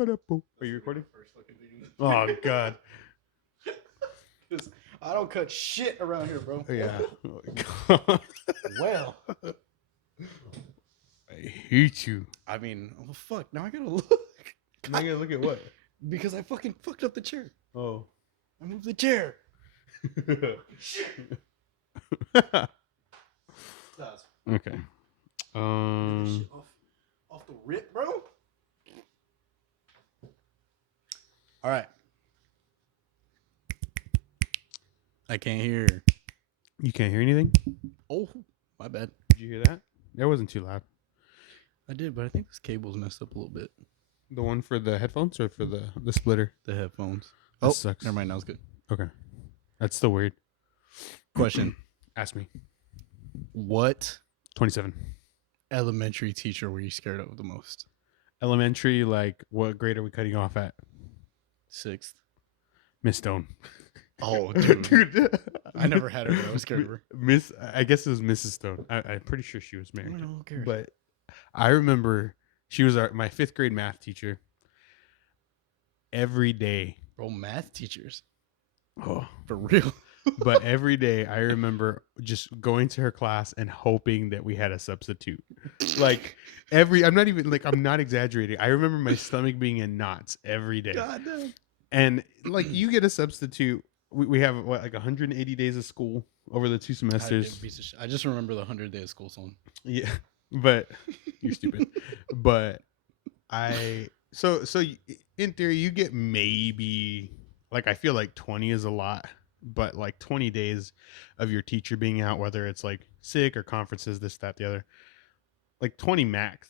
Are you recording? Oh God. I don't cut shit around here, bro. Yeah. Oh, my God. Well, I hate you. I mean, oh fuck. Now I gotta look. Now I gotta look at what? Because I fucking fucked up the chair. Oh. I moved the chair. Okay. Off the rip, bro. All right. I can't hear. You can't hear anything? Oh, my bad. Did you hear that? That wasn't too loud. I did, but I think this cable's messed up a little bit. The one for the headphones or for the splitter? The headphones. That sucks. Never mind. Now it's good. Okay. That's still weird. Question. Ask me. What 27. elementary teacher were you scared of the most? Elementary, like, what grade are we cutting off at? 6th. Miss Stone. Oh, dude. Dude. I never had her, but I was scared of her. I guess it was Mrs. Stone. I'm pretty sure she was married. I don't know, who cares? But I remember she was my 5th grade math teacher. Every day. Bro, math teachers. Oh, For real. but every day I remember just going to her class and hoping that we had a substitute. Like I'm not exaggerating. I remember my stomach being in knots every day. God damn. And like you get a substitute. We have like 180 days of school over the 2 semesters. I just remember the 100-day of school song. Yeah, but you're stupid. But so in theory you get maybe like I feel like 20 is a lot, but like 20 days of your teacher being out, whether it's like sick or conferences, this, that, the other, like 20 max.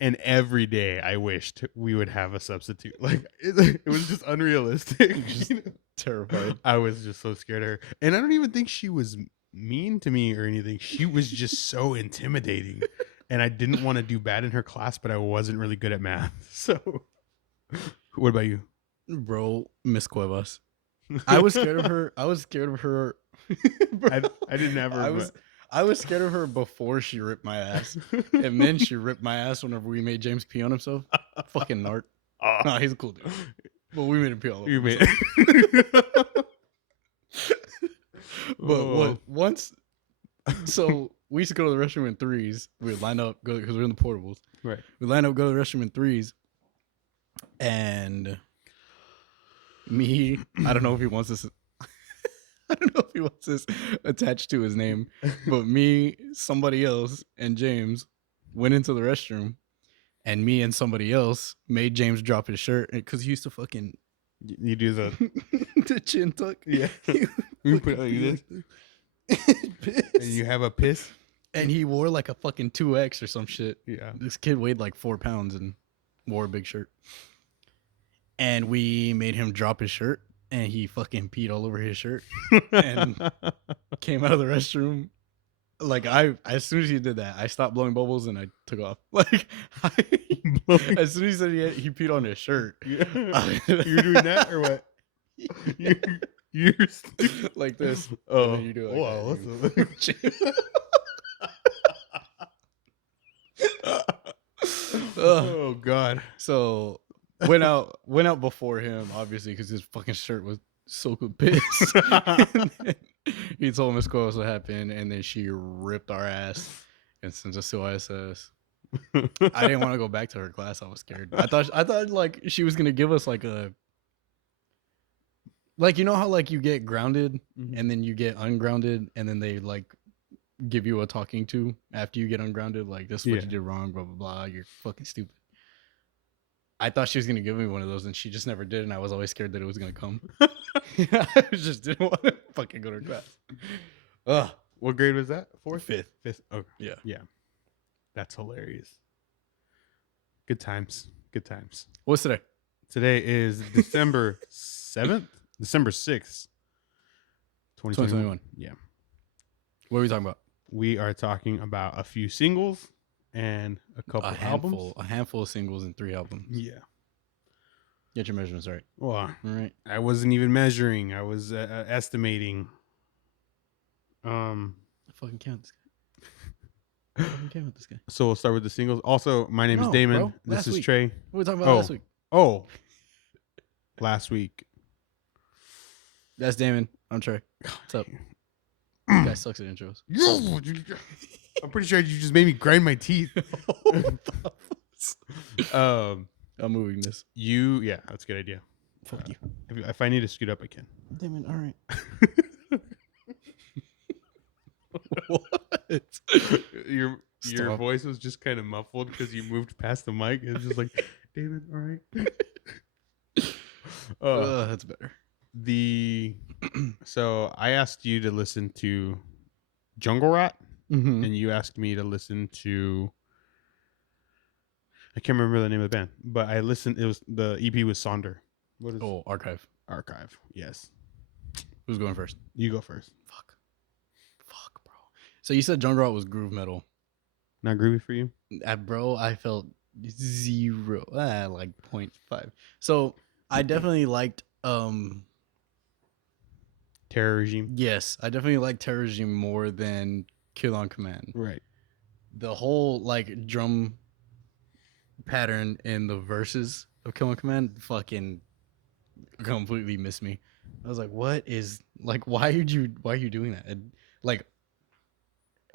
And every day I wished we would have a substitute. Like it was just unrealistic. Just terrified. I was just so scared of her. And I don't even think she was mean to me or anything. She was just so intimidating. And I didn't want to do bad in her class, but I wasn't really good at math. So what about you? Bro, Miss Cuevas. I was scared of her. I was scared of her. I didn't have her. I was scared of her before she ripped my ass. And then she ripped my ass whenever we made James pee on himself. Fucking nart. Nah, he's a cool dude. But we made him pee all over himself. But once... So we used to go to the restroom in 3s. We would line up, go because we're in the portables. Right. We line up, go to the restroom in 3s. And me, I don't know if he wants this... I don't know if he wants this attached to his name, but me, somebody else, and James went into the restroom, and me and somebody else made James drop his shirt because he used to fucking you do the chin tuck. Yeah, you put it like this, and you have a piss, and he wore like a fucking 2X or some shit. Yeah, this kid weighed like 4 pounds and wore a big shirt, and we made him drop his shirt. And he fucking peed all over his shirt and came out of the restroom. Like as soon as he did that, I stopped blowing bubbles and I took off. Like as soon as he said he peed on his shirt, you're doing that or what? You're like this. Oh, you do like wow! Oh God! So. Went out before him, obviously, because his fucking shirt was soaked with piss. He told Miss Coles what happened, and then she ripped our ass and sent us to ISS. I didn't want to go back to her class. I was scared. I thought like she was gonna give us like a, like, you know how like you get grounded and then you get ungrounded, and then they like give you a talking to after you get ungrounded, like this is what you did wrong, blah blah blah. You're fucking stupid. I thought she was going to give me one of those, and she just never did, and I was always scared that it was going to come. I just didn't want to fucking go to class. Ugh. What grade was that? 4th? 5th. 5th. Okay. Yeah. Yeah. That's hilarious. Good times. Good times. What's today? Today is December 7th? December 6th. 2021. Yeah. What are we talking about? We are talking about a few singles. And a couple albums. A handful of singles and 3 albums. Yeah. Get your measurements right. Well, all right. I wasn't even measuring. I was estimating. I fucking count this guy. So we'll start with the singles. Also, my name is Damon. Bro, this is week. Trey. What were we talking about last week? Oh, last week. That's Damon. I'm Trey. What's up? This guy sucks at intros. I'm pretty sure you just made me grind my teeth. I'm moving this. Yeah, that's a good idea. Fuck you. If I need to scoot up, I can. Damon, all right. What? Your Stop. voice was just kind of muffled because you moved past the mic. It was just like, David, all right. That's better. So I asked you to listen to Jungle Rat, and you asked me to listen to. I can't remember the name of the band, but I listened. It was the EP was Sonder. What is Archive. Archive? Yes. Who's going first? You go first. Fuck, bro. So you said Jungle Rat was groove metal. Not groovy for you? Bro, I felt 0, like 0.5. So I definitely liked Terror Regime. Yes, I definitely liked Terror Regime more than Kill on Command. Right. The whole like drum pattern in the verses of Kill on Command fucking completely missed me. I was like, what is like why are you doing that? And, like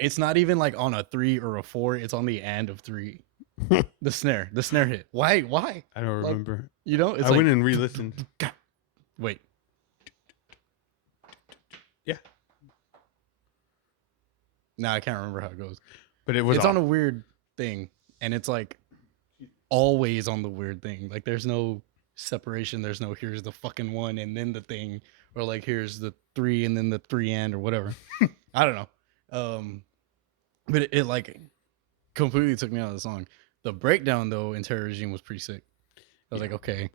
it's not even like on a 3 or a 4, it's on the end of 3. the snare hit. Why? I don't remember. You know, it's I went and re-listened. Wait. Yeah. No, I can't remember how it goes. But it's on a weird thing, and it's like always on the weird thing. Like there's no separation. There's no here's the fucking 1 and then the thing, or like here's the 3 and then the 3 and or whatever. I don't know. But it like completely took me out of the song. The breakdown though in Terror Regime was pretty sick. I was like, okay,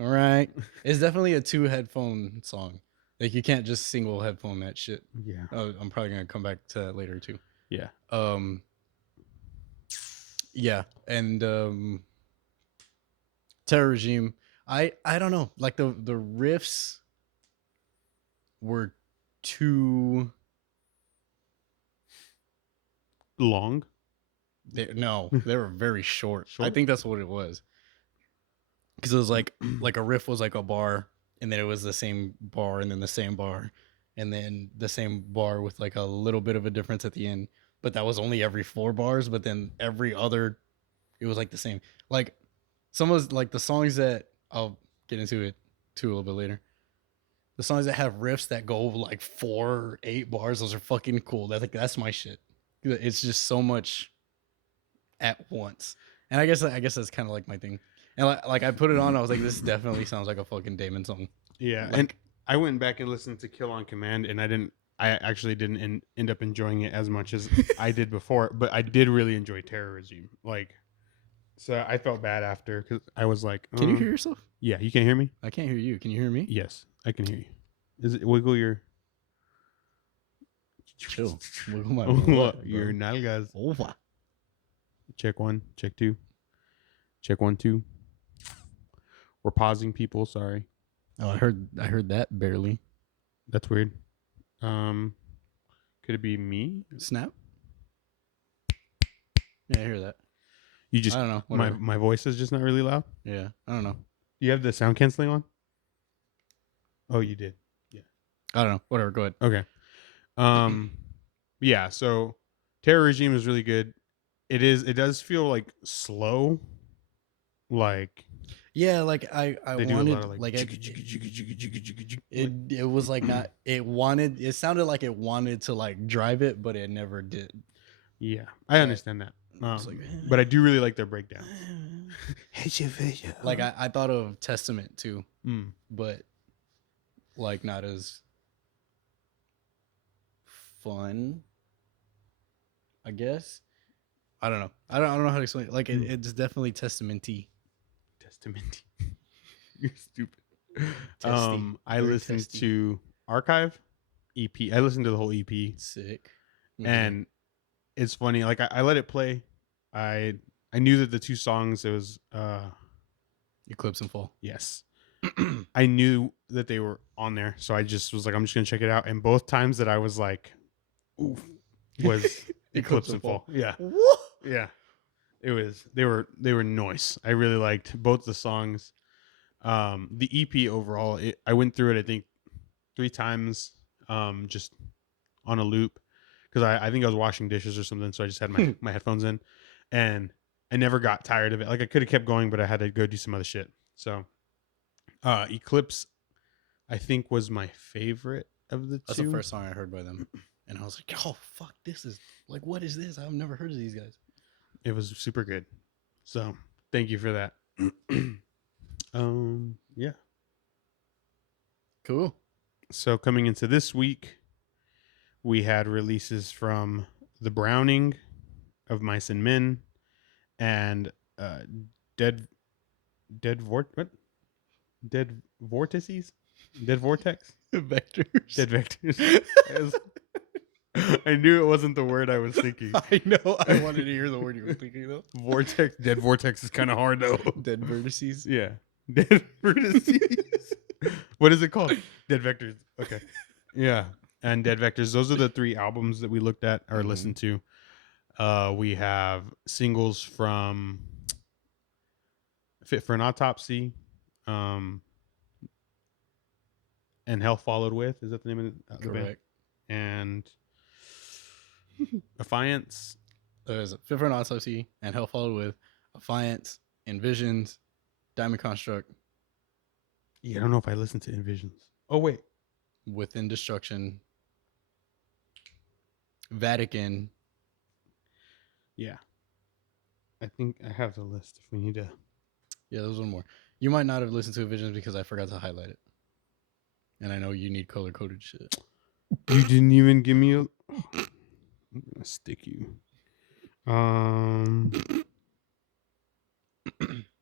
all right. It's definitely a 2 headphone song. Like you can't just single headphone that shit. Yeah. I'm probably gonna come back to that later too. Yeah. Yeah, and Terror Regime. I don't know. Like the riffs were too long. They were very short. I think that's what it was. Because it was like a riff was like a bar, and then it was the same bar, and then the same bar, and then the same bar with like a little bit of a difference at the end. But that was only every 4 bars. But then every other, it was like the same. Like some of like the songs that I'll get into it too a little bit later. The songs that have riffs that go like 4 or 8 bars, those are fucking cool. That's my shit. It's just so much at once, and I guess that's kind of like my thing. And like I put it on, I was like, this definitely sounds like a fucking Daemon song. Yeah, like, and I went back and listened to Kill on Command, and I actually didn't end up enjoying it as much as I did before, but I did really enjoy Terror Regime. Like, so I felt bad after because I was like, can you hear yourself? Yeah, you can hear me. I can't hear you. Can you hear me? Yes, I can hear you. Is it wiggle your? Chill. Wiggle my your nalgas. Over. Check 1, check 2, check 1 2. We're pausing, people. Sorry. Oh, I heard that barely. That's weird. Could it be me? Snap. Yeah, I hear that. You just. I don't know. My voice is just not really loud. Yeah, I don't know. You have the sound canceling on? Oh, you did. Yeah. I don't know. Whatever. Go ahead. Okay. Yeah. So, Terror Regime is really good. It does feel like slow. Like. Yeah, like I wanted of like it was like not it sounded like it wanted to like drive it, but it never did. Yeah, I understand that. But I do really like their breakdown. Like I thought of Testament too, but like not as fun, I guess. I don't know. I don't know how to explain it. Like it's definitely testament-y. You're stupid. I Very listened testy. to Archive EP. I listened to the whole EP. Sick. And it's funny. Like I let it play. I knew that the 2 songs, it was Eclipse and Fall. Yes. I knew that they were on there, so I just was like, I'm just gonna check it out. And both times that I was like, oof, was Eclipse and Fall. Yeah. Yeah. they were nice. I really liked both the songs. The EP overall, I went through it I think 3 times, just on a loop, because I think I was washing dishes or something, so I just had my headphones in, and I never got tired of it. Like I could have kept going, but I had to go do some other shit. So, Eclipse, I think was my favorite of the That's two. the first song I heard by them, and I was like, "Oh fuck, this is like, what is this? I've never heard of these guys." It was super good. So thank you for that. Yeah. Cool. So coming into this week, we had releases from The Browning of Mice and Men and Dead what? Dead Vortices? Dead Vortex? Vectors. Dead Vectors. I knew it wasn't the word I was thinking. I know. I wanted to hear the word you were thinking though. Vortex. Dead Vortex is kind of hard though. Dead vertices. Yeah. Dead Vertices. What is it called? Dead Vectors. Okay. Yeah. And Dead Vectors. Those are the 3 albums that we looked at or listened to. We have singles from Fit for an Autopsy, and Hell Followed With. Is that the name of the band? Correct. And Affiance. There's Fit for an Autopsy and Hell Followed With, Affiance, InVisions, Diamond Construct, Yeah, I don't know if I listened to InVisions. Oh wait, Within Destruction, Vatican. yeah. I think I have the list if we need to. Yeah, there's one more. You might not have listened to InVisions because I forgot to highlight it. And I know you need color coded shit. You didn't even give me a. I'm gonna stick you.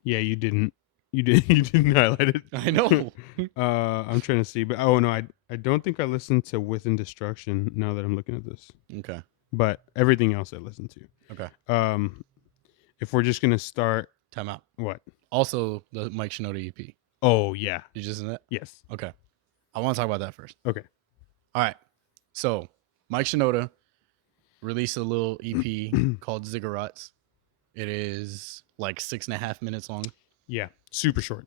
Yeah, you didn't. You didn't highlight it. I know. I'm trying to see, but no, I don't think I listened to Within Destruction. Now that I'm looking at this, Okay. but everything else I listened to. Okay. If we're just gonna start, Time out. what? Also, the Mike Shinoda EP. Oh yeah, Did you listen to that? yes. Okay. I want to talk about that first. Okay. All right. So, Mike Shinoda released a little EP called Ziggurats. It is like 6.5 minutes long. Yeah, super short.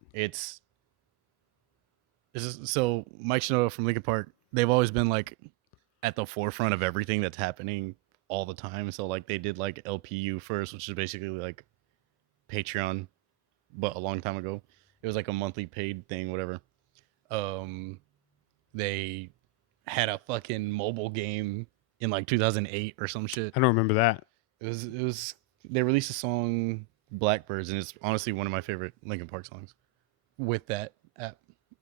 So Mike Shinoda from Linkin Park, they've always been like at the forefront of everything that's happening all the time. So like they did like LPU first, which is basically like Patreon, but a long time ago. It was like a monthly paid thing, whatever. They had a fucking mobile game in like 2008 or some shit. I don't remember that. It was they released a song Blackbirds, and it's honestly one of my favorite Linkin Park songs with that app.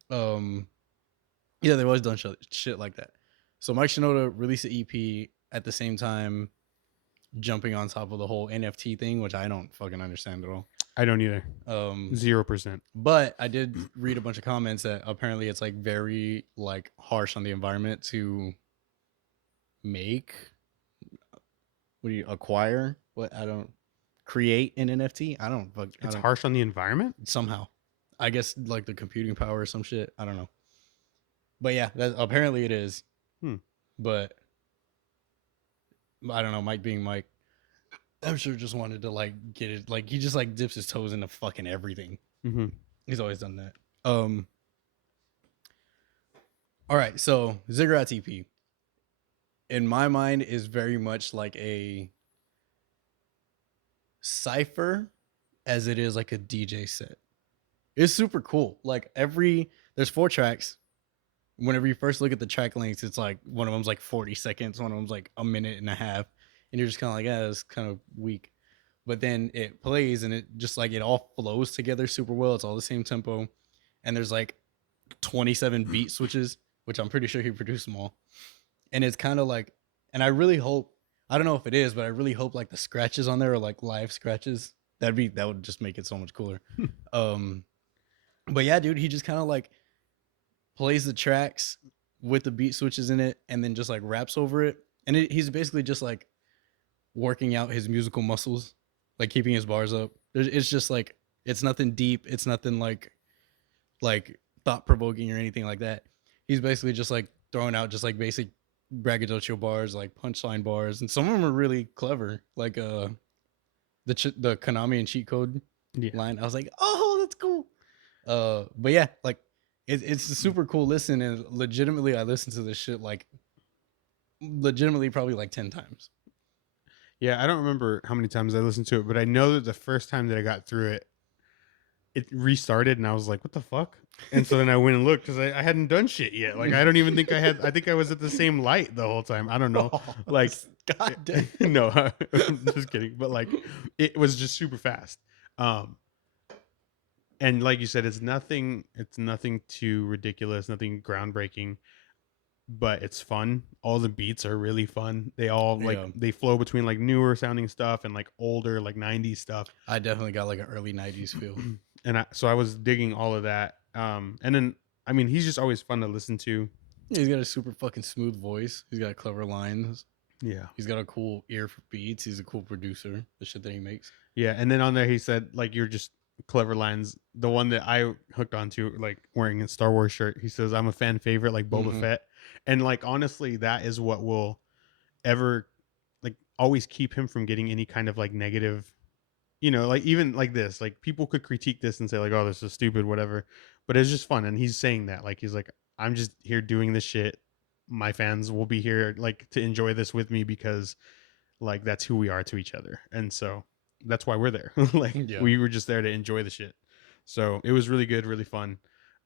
Yeah, they've always done shit like that. So Mike Shinoda released an EP at the same time, jumping on top of the whole NFT thing, which I don't fucking understand at all. I don't either. 0%. But I did read a bunch of comments that apparently it's like very like harsh on the environment to make. What do you acquire? What I don't create an NFT. It's harsh on the environment somehow. I guess like the computing power or some shit. I don't know. But yeah, apparently it is. But I don't know. Mike being Mike, I'm sure just wanted to like get it. Like he just like dips his toes into fucking everything. Mm-hmm. He's always done that. All right, so Ziggurats EP, in my mind, is very much like a cipher, as it is like a DJ set. It's super cool. Like there's 4 tracks. Whenever you first look at the track lengths, it's like one of them's like 40 seconds, one of them's like a minute and a half, and you're just kind of like, yeah, it's kind of weak. But then it plays and it just like it all flows together super well. It's all the same tempo, and there's like 27 beat switches, which I'm pretty sure he produced them all. And it's kind of like, and I really hope, I don't know if it is, but I really hope like the scratches on there are like live scratches. That would just make it so much cooler. But yeah, dude, he just kind of like plays the tracks with the beat switches in it and then just like raps over it. And he's basically just like working out his musical muscles, like keeping his bars up. It's just like, it's nothing deep. It's nothing like thought provoking or anything like that. He's basically just like throwing out just like basic braggadocio bars, like punchline bars. And some of them are really clever. Like, the Konami and cheat code Yeah. line. I was like, oh, that's cool. But yeah, like it's a super cool listen, and legitimately I listened to this shit like legitimately probably like 10 times. Yeah, I don't remember how many times I listened to it, but I know that the first time that I got through it, it restarted, and I was like, "What the fuck?" And so then I went and looked because I hadn't done shit yet. Like I don't even think I had. I think I was at the same light the whole time. I don't know. Like, God damn. no, I'm just kidding. But like, it was just super fast. And like you said, it's nothing. It's nothing too ridiculous. Nothing groundbreaking. But it's fun. All the beats are really fun. They all like they flow between like newer sounding stuff and like older like 90s stuff. I definitely got like an early 90s feel. And so I was digging all of that. And then I mean he's just always fun to listen to. He's got a super fucking smooth voice. He's got clever lines. Yeah. He's got a cool ear for beats. He's a cool producer. The shit that he makes. Yeah, and then on there he said like you're just clever lines. The one that I hooked onto, like wearing a Star Wars shirt, he says I'm a fan favorite like Boba Fett. And like honestly, that is what will ever like always keep him from getting any kind of like negative, like even like this, like people could critique this and say like, oh, this is stupid, whatever, but it's just fun. And he's saying that like he's like, I'm just here doing this shit, my fans will be here like to enjoy this with me because like that's who we are to each other, and so that's why we're there. Like we were just there to enjoy the shit. So it was really good, really fun.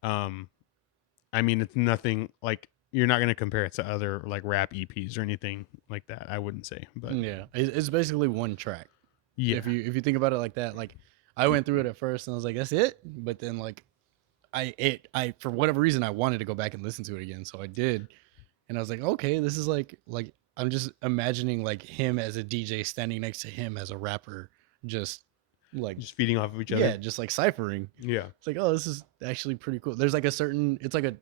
I mean, it's nothing like you're not going to compare it to other like rap EPs or anything like that, I wouldn't say. But yeah, it's basically one track. Yeah. If you think about it like that, like I went through it at first and I was like, that's it. But then like I for whatever reason I wanted to go back and listen to it again, so I did. And I was like, okay, this is like I'm just imagining like him as a DJ standing next to him as a rapper, just feeding off of each other. Yeah, just like ciphering. Yeah. It's like, oh, this is actually pretty cool. There's like a certain, it's like a,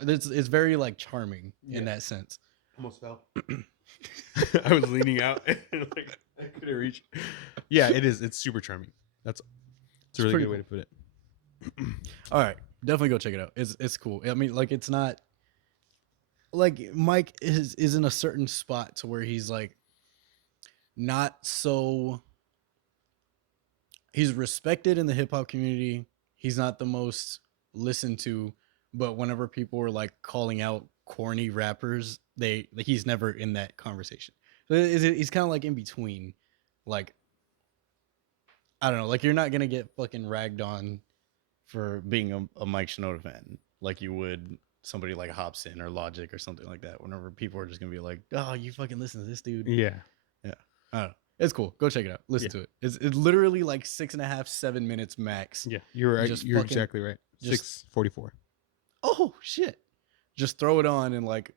it's very like charming in that sense. Almost fell. I was leaning out and like I couldn't reach. Yeah, it is. It's super charming. It's a really good way to put it. All right, definitely go check it out. It's cool. I mean, like it's not like Mike is in a certain spot to where he's like not so. He's respected in the hip hop community. He's not the most listened to, but whenever people are like calling out corny rappers, he's never in that conversation. So he's kind of like in between. Like, I don't know. Like you're not gonna get fucking ragged on for being a Mike Shinoda fan like you would somebody like Hobson or Logic or something like that. Whenever people are just gonna be like, "Oh, you fucking listen to this dude." Yeah. I don't know. It's cool. Go check it out. Listen to it. It's literally like 6.5, 7 minutes max. Yeah, you're exactly right. 6:44. Oh shit! Just throw it on and like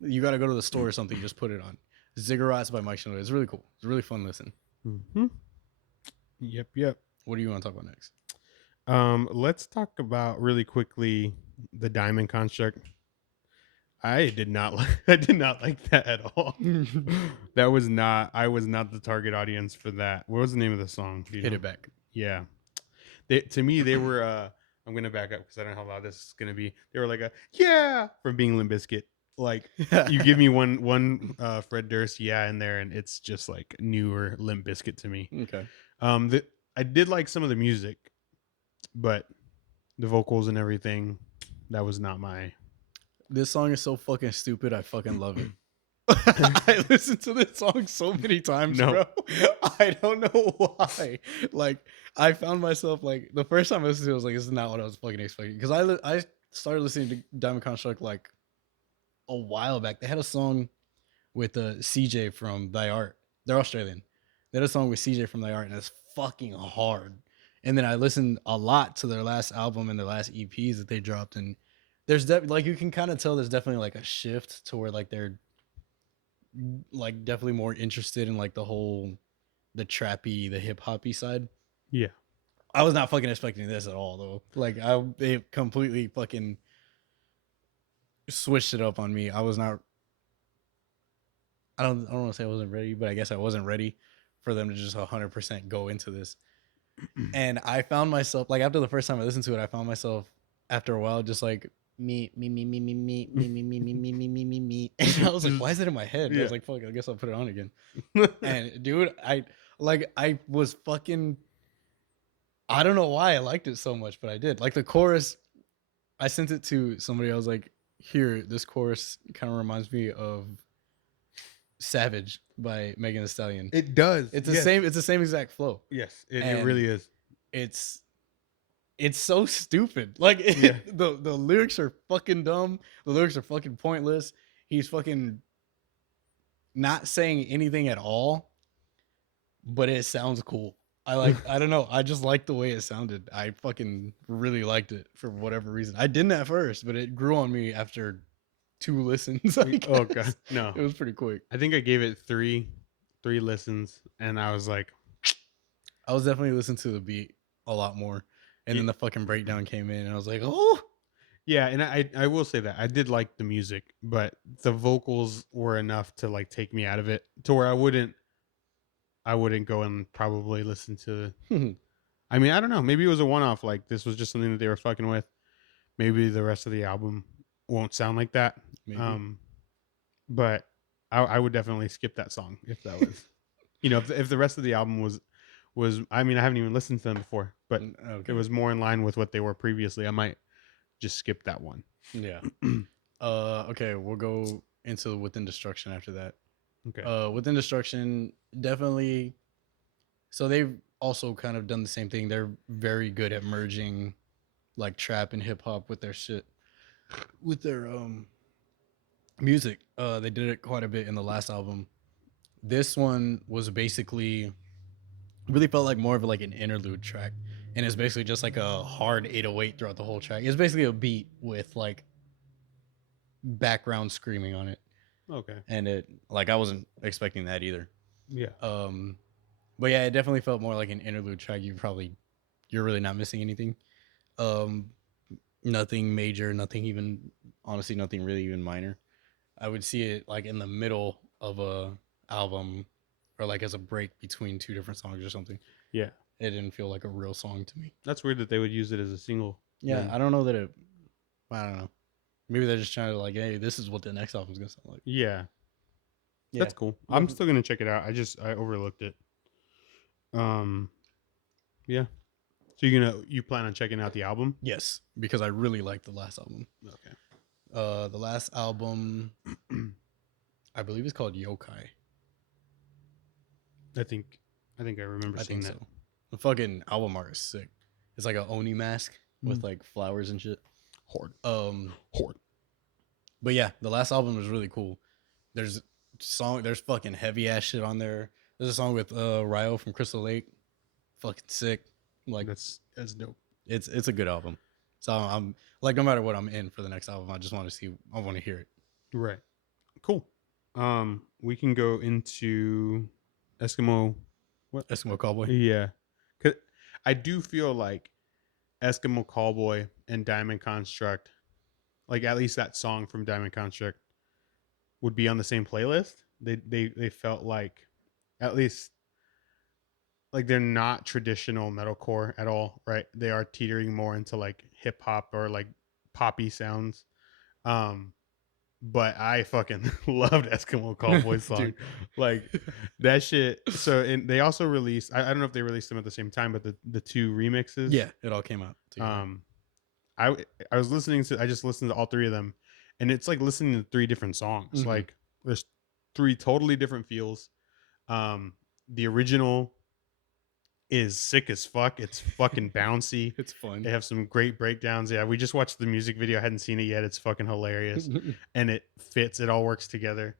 you got to go to the store or something. Just put it on. Ziggurats by Mike Shinoda. It's really cool. It's a really fun listen. Mm-hmm. Yep. What do you want to talk about next? Let's talk about really quickly the diamond construct. I did not like that at all. I was not the target audience for that. What was the name of the song? Hit It Back. Yeah. To me, they were I'm gonna back up because I don't know how loud this is gonna be. They were like a yeah from being Limp Bizkit. Like you give me one Fred Durst in there, and it's just like newer Limp Bizkit to me. Okay. I did like some of the music, but the vocals and everything, that was not my. This song is so fucking stupid. I fucking love it. I listened to this song so many times, bro. I don't know why. Like, I found myself like the first time I listened to it, I was like, "This is not what I was fucking expecting." Because I started listening to Diamond Construct like a while back. They had a song with CJ from Thy Art. They're Australian. They had a song with CJ from Thy Art, and it's fucking hard. And then I listened a lot to their last album and their last EPs that they dropped, and there's like you can kind of tell there's definitely like a shift to where like they're like definitely more interested in like the trappy, the hip hoppy side. Yeah. I was not fucking expecting this at all though. Like they completely fucking switched it up on me. I was not. I don't want to say I wasn't ready, but I guess I wasn't ready for them to just 100% go into this. And I found myself like after the first time I listened to it, I found myself after a while just like me. And I was like, why is it in my head? And I was like, fuck, I guess I'll put it on again. And dude, I was fucking, I don't know why I liked it so much, but I did. Like the chorus, I sent it to somebody. I was like, here, this chorus kind of reminds me of Savage by Megan Thee Stallion. It does. It's the same. It's the same exact flow. Yes, it really is. It's so stupid. Like the lyrics are fucking dumb. The lyrics are fucking pointless. He's fucking not saying anything at all, but it sounds cool. I don't know. I just like the way it sounded. I fucking really liked it for whatever reason. I didn't at first, but it grew on me after 2 listens. Oh god, no. It was pretty quick. I think I gave it three listens, and I was like, I was definitely listening to the beat a lot more. And then the fucking breakdown came in, and I was like, oh. Yeah, and I will say that I did like the music, but the vocals were enough to like take me out of it to where I wouldn't go and probably listen to. I mean, I don't know. Maybe it was a one-off. Like this was just something that they were fucking with. Maybe the rest of the album won't sound like that. Maybe. But I would definitely skip that song if that was, if the rest of the album was. I mean, I haven't even listened to them before, but it was more in line with what they were previously. I might just skip that one. Yeah. Okay, we'll go into Within Destruction after that. Okay. Within Destruction, definitely. So they've also kind of done the same thing. They're very good at merging like trap and hip hop with their shit, with their music. They did it quite a bit in the last album. This one was basically really felt like more of like an interlude track, and it's basically just like a hard 808 throughout the whole track. It's basically a beat with like background screaming on it. Okay. And it, like, I wasn't expecting that either. Yeah. But yeah, it definitely felt more like an interlude track. You're really not missing anything. Nothing major, nothing even, honestly, nothing really even minor. I would see it like in the middle of a album, or like as a break between 2 different songs or something. Yeah. It didn't feel like a real song to me. That's weird that they would use it as a single. Yeah, I don't know. Maybe they're just trying to like, hey, this is what the next album's gonna sound like. Yeah. That's cool. I'm still gonna check it out. I overlooked it. Yeah. So you plan on checking out the album? Yes, because I really liked the last album. Okay. The last album, I believe it's called Yokai. I think I remember seeing that. So. The fucking album art is sick. It's like a Oni mask with like flowers and shit. Horde. But yeah, the last album was really cool. There's fucking heavy ass shit on there. There's a song with Ryo from Crystal Lake. Fucking sick. Like that's dope. It's a good album. So I'm like, no matter what I'm in for the next album, I just want to hear it. Right. Cool. We can go into Eskimo. What? Eskimo Cowboy? Yeah. 'Cause I do feel like Eskimo Cowboy and Diamond Construct, like at least that song from Diamond Construct, would be on the same playlist. They felt like, at least, like they're not traditional metalcore at all, right? They are teetering more into like hip hop or like poppy sounds. But I fucking loved Eskimo Cowboy's song. Like that shit. So, and they also released, I don't know if they released them at the same time, but the 2 remixes. Yeah, it all came out together. I just listened to all 3 of them, and it's like listening to 3 different songs. Mm-hmm. Like there's 3 totally different feels. The original is sick as fuck. It's fucking bouncy. It's fun. They have some great breakdowns. Yeah, we just watched the music video. I hadn't seen it yet. It's fucking hilarious. And it fits. It all works together.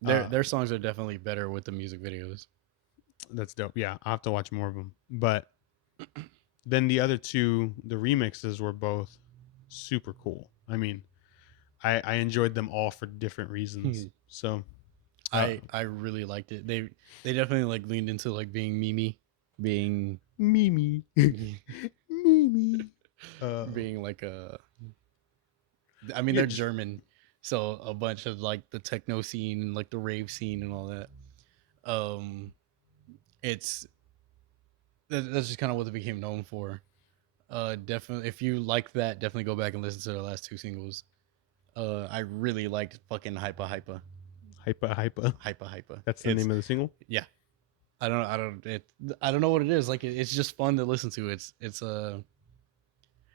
Their songs are definitely better with the music videos. That's dope. Yeah, I'll have to watch more of them. But then the other 2, the remixes, were both super cool. I mean, I enjoyed them all for different reasons. So I really liked it. They definitely like leaned into like being Mimi. Being Mimi. Being like they're German, so a bunch of like the techno scene and like the rave scene and all that. That's just kind of what they became known for. Definitely. If you like that, definitely go back and listen to the last 2 singles. I really liked fucking Hypa Hypa. Hypa. Hypa Hypa. That's the name of the single. Yeah. I don't know what it is. Like it's just fun to listen to.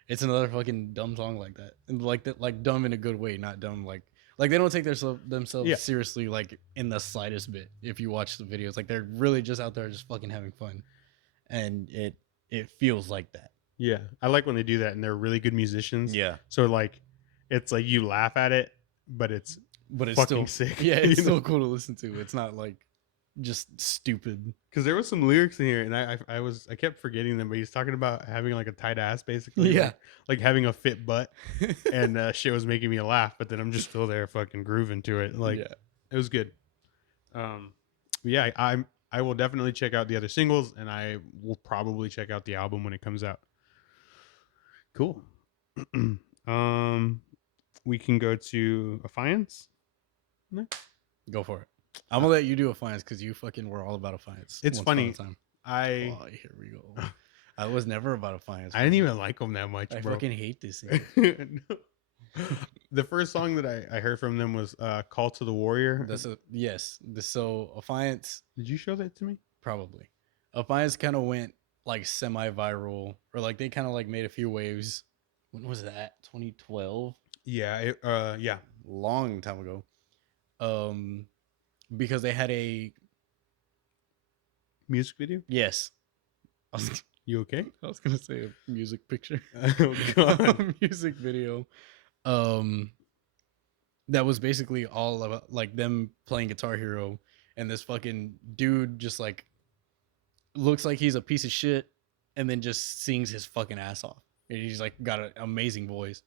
It's another fucking dumb song like that, and like that, like dumb in a good way, not dumb like they don't take themselves seriously like in the slightest bit. If you watch the videos, like they're really just out there just fucking having fun, and it feels like that. Yeah, I like when they do that, and they're really good musicians. Yeah, so like it's like you laugh at it, but it's fucking still sick. Yeah, it's still cool to listen to. It's not like just stupid. Because there was some lyrics in here, and I kept forgetting them. But he's talking about having like a tight ass, basically. Yeah, like having a fit butt, and shit was making me laugh. But then I'm just still there, fucking grooving to it. Like it was good. Yeah, I will definitely check out the other singles, and I will probably check out the album when it comes out. Cool. We can go to Affiance. Go for it. I'm gonna let you do Affiance because you fucking were all about Affiance. It's funny. Here we go. I was never about Affiance. I didn't even like them that much, I bro. fucking hate this. The first song that I heard from them was "Call to the Warrior." So Affiance. Did you show that to me? Probably. Affiance kind of went like semi-viral, or like they kind of like made a few waves. When was that? 2012. Yeah. Yeah. Long time ago. Because they had a music video. Yes. You okay? I was gonna say a music picture. Oh god. A music video. That was basically all about like them playing Guitar Hero, and this fucking dude just like looks like he's a piece of shit, and then just sings his fucking ass off. And he's like got an amazing voice,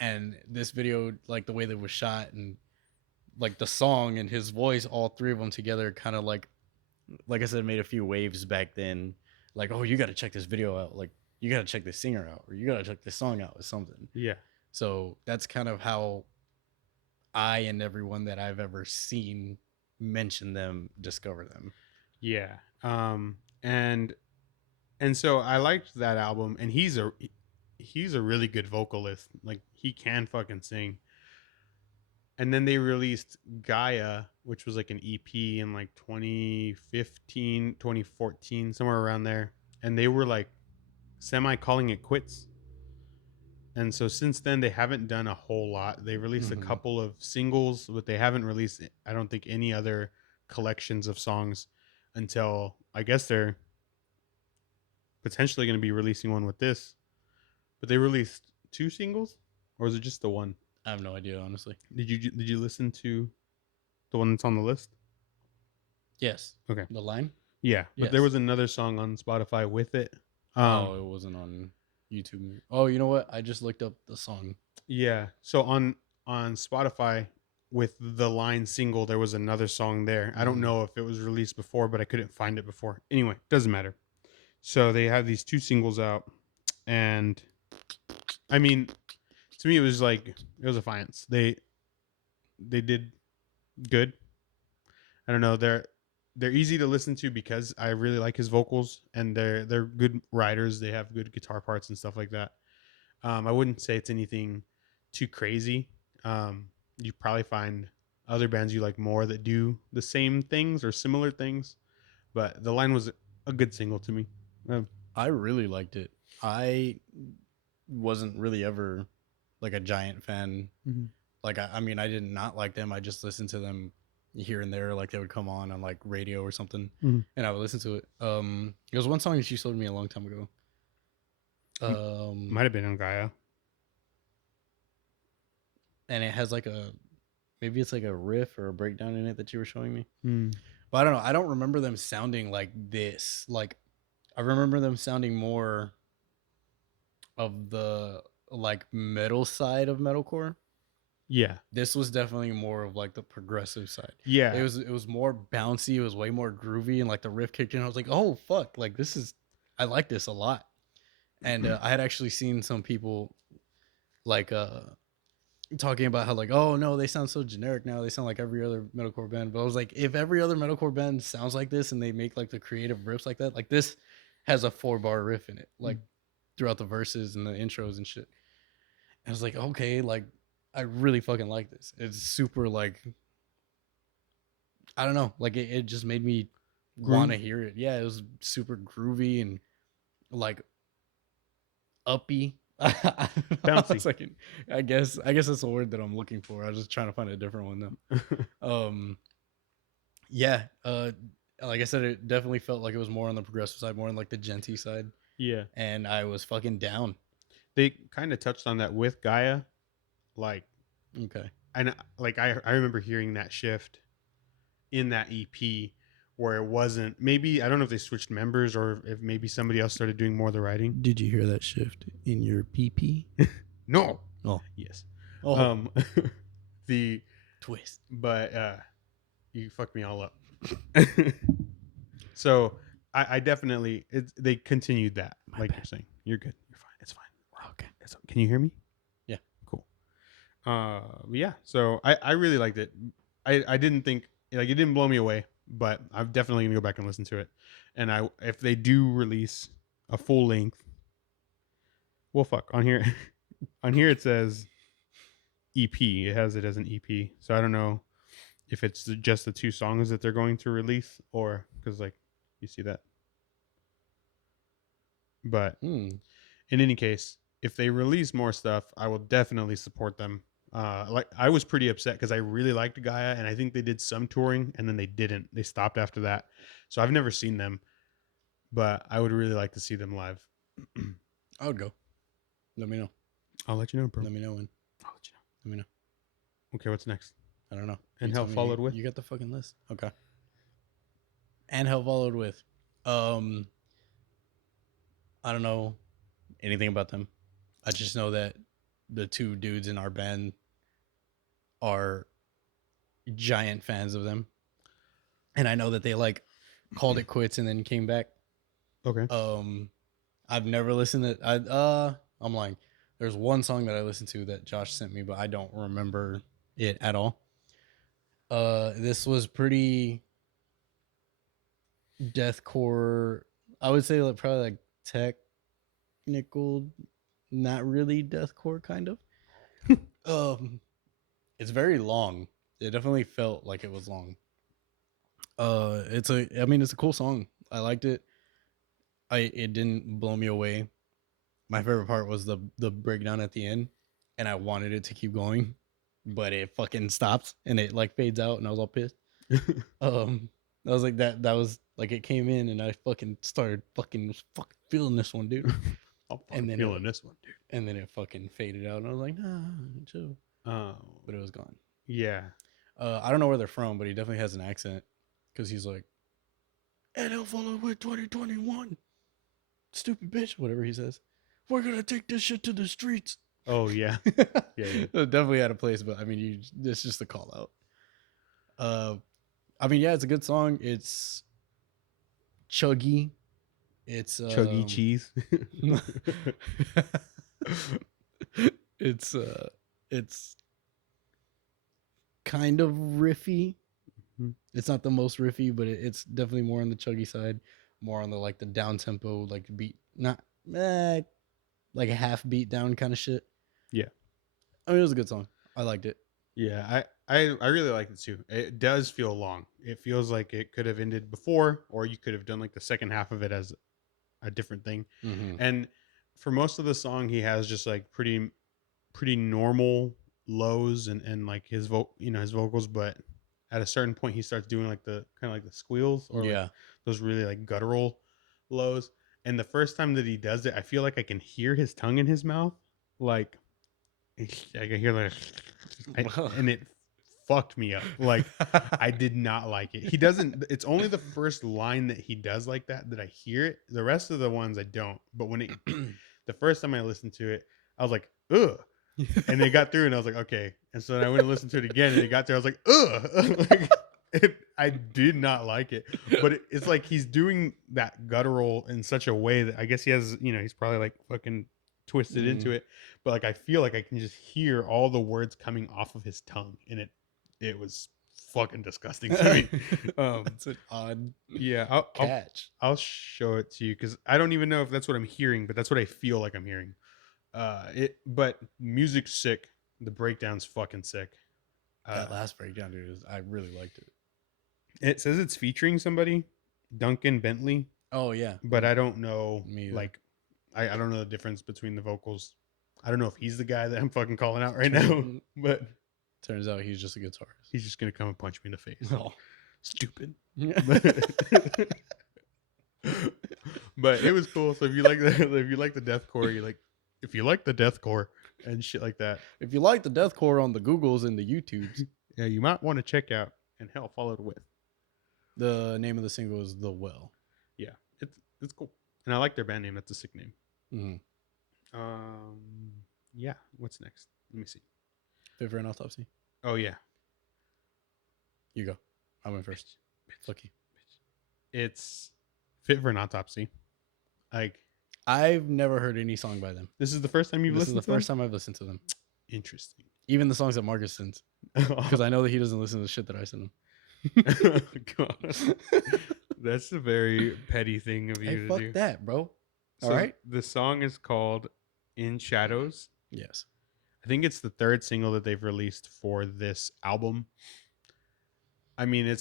and this video, like the way that it was shot and like the song and his voice, all three of them together, kind of like I said, made a few waves back then. Like, oh, you got to check this video out. Like, you got to check this singer out, or you got to check this song out, or something. Yeah. So that's kind of how I and everyone that I've ever seen mention them, discover them. Yeah. And so I liked that album, and he's a really good vocalist. Like he can fucking sing. And then they released Gaia, which was like an EP in like 2015, 2014, somewhere around there. And they were like semi calling it quits. And so since then, they haven't done a whole lot. They released a couple of singles, but they haven't released, I don't think, any other collections of songs until I guess they're potentially going to be releasing one with this. But they released 2 singles, or is it just the one? I have no idea, honestly. Did you listen to the one that's on the list? Yes. Okay. The Line? Yeah. But there was another song on Spotify with it. It wasn't on YouTube. Oh, you know what? I just looked up the song. Yeah. So on Spotify with the Line single, there was another song there. I don't know if it was released before, but I couldn't find it before. Anyway, doesn't matter. So they have these 2 singles out, and I mean, to me, it was Affiance. They did good. I don't know. They're easy to listen to because I really like his vocals, and they're good writers. They have good guitar parts and stuff like that. I wouldn't say it's anything too crazy. You probably find other bands you like more that do the same things or similar things, but The Line was a good single to me. I really liked it. I wasn't really ever like a giant fan. Like I mean, I did not like them. I just listened to them here and there, like they would come on like radio or something, and I would listen to it. There was one song that you showed me a long time ago. Might have been on Gaia, and it has like maybe it's like a riff or a breakdown in it that you were showing me. But I don't know. I don't remember them sounding like this. Like I remember them sounding more of the like metal side of metalcore. Yeah. This was definitely more of like the progressive side. Yeah. It was more bouncy, it was way more groovy, and like the riff kicked in. I was like, oh fuck, like I like this a lot. And I had actually seen some people like talking about how like, oh no, they sound so generic now, they sound like every other metalcore band. But I was like, if every other metalcore band sounds like this and they make like the creative riffs like that, like this has a 4-bar riff in it. Like throughout the verses and the intros and shit. And I was like, okay, like I really fucking like this. It's super like, I don't know, like it just made me want to hear it. Yeah, it was super groovy and like uppy. I don't know. Bouncy. It's like, I guess that's the word that I'm looking for. I was just trying to find a different one though. Yeah, like I said, it definitely felt like it was more on the progressive side, more on like the genty side. Yeah, And I was fucking down. they kind of touched on that with Gaia, like, Okay. and like I remember hearing that shift in that EP where it wasn't, maybe I don't know if they switched members or if maybe somebody else started doing more of the writing. Did you hear that shift in your PP? No. Oh, Yes. oh, The twist. but you fucked me all up. So I definitely they continued that. My like bad. You're saying. You're good. You're fine. It's fine. Okay. Can you hear me? Yeah. Cool. Yeah. So I really liked it. I didn't think, like, it didn't blow me away, but I'm definitely gonna go back and listen to it. And if they do release a full length, well, fuck, on here on here it says EP. It has it as an EP. So I don't know if it's just the 2 songs that they're going to release, or because, like, you see that. But in any case, if they release more stuff, I will definitely support them. Like, I was pretty upset because I really liked Gaia, and I think they did some touring, and then they didn't. They stopped after that. So I've never seen them, but I would really like to see them live. I would go. Let me know. I'll let you know, bro. Let me know when. I'll let you know. Let me know. Okay, what's next? I don't know. And You Hell tell me. followed with? You got the fucking list. Okay. And Hell followed with. I don't know anything about them. I just know that the 2 dudes in our band are giant fans of them. And I know that they like called it quits and then came back. Okay. I've never listened to I'm lying. There's one song that I listened to that Josh sent me, but I don't remember it at all. This was pretty deathcore. I would say, like, probably like technical, not really deathcore kind of. It's very long. It definitely felt like it was long. It's a cool song. I liked it. It didn't blow me away. My favorite part was the breakdown at the end, and I wanted it to keep going, but it fucking stops and it like fades out, and I was all pissed. I was like, that was like, it came in and I fucking started fucking feeling this one, dude. I'm feeling this one, dude. And then it fucking faded out, and I was like, nah, chill. But it was gone. Yeah. I don't know where they're from, but he definitely has an accent because he's like, and he'll follow with 2021. Stupid bitch, whatever he says. We're gonna take this shit to the streets. Oh yeah. Yeah. Definitely out of place, but I mean, it's just a call out. I mean, yeah, it's a good song. It's chuggy. It's Chuggy cheese. It's kind of riffy. Mm-hmm. It's not the most riffy, but it's definitely more on the chuggy side, more on the like the down tempo, like beat, not like a half beat down kind of shit. Yeah. I mean, it was a good song. I liked it. Yeah, I really like it too. It does feel long. It feels like it could have ended before, or you could have done like the second half of it as a different thing. Mm-hmm. And for most of the song, he has just like pretty normal lows and like his vocals, but at a certain point he starts doing like the kind of like the squeals, or like those really like guttural lows. And the first time that he does it, I feel like I can hear his tongue in his mouth, like I can hear like, and it fucked me up. Like, I did not like it. He doesn't. It's only the first line that he does like that I hear it. The rest of the ones I don't. But when it, the first time I listened to it, I was like, ugh. And they got through, and I was like, okay. And so then I went and listened to it again, and it got there. I was like, ugh. Like, I did not like it. But it's like he's doing that guttural in such a way that I guess he has, he's probably like fucking twisted into it. But like, I feel like I can just hear all the words coming off of his tongue, and it was fucking disgusting to me. That's an odd Yeah, catch. I'll show it to you because I don't even know if that's what I'm hearing, but that's what I feel like I'm hearing. But music's sick. The breakdown's fucking sick. That last breakdown, dude, I really liked it. It says it's featuring somebody, Duncan Bentley, Oh yeah, but I don't know. Me either. Like, I don't know the difference between the vocals. I don't know if he's the guy that I'm fucking calling out right now, but turns out he's just a guitarist. he's just gonna come and punch me in the face. Oh. Stupid. But it was cool. So if you like the deathcore, if you like the deathcore and shit like that, If you like the deathcore on the Googles and the YouTubes, yeah, you might want to check out and hell follow it with. the name of the single is The Well. Yeah, it's cool, and I like their band name. That's a sick name. Mm-hmm. Yeah. What's next? Let me see. Fit for an Autopsy. Oh yeah, You go. I went first. Lucky. it's Fit for an Autopsy. Like, I've never heard any song by them. this is the first time you've This is listened the to them? first time I've listened to them. Interesting. Even the songs that Marcus sends, because I know that he doesn't listen to the shit that I send him. God. That's a very petty thing of you Hey, to fuck do. that, bro. So All right. the song is called In Shadows. Yes. I think it's the third single that they've released for this album. I mean,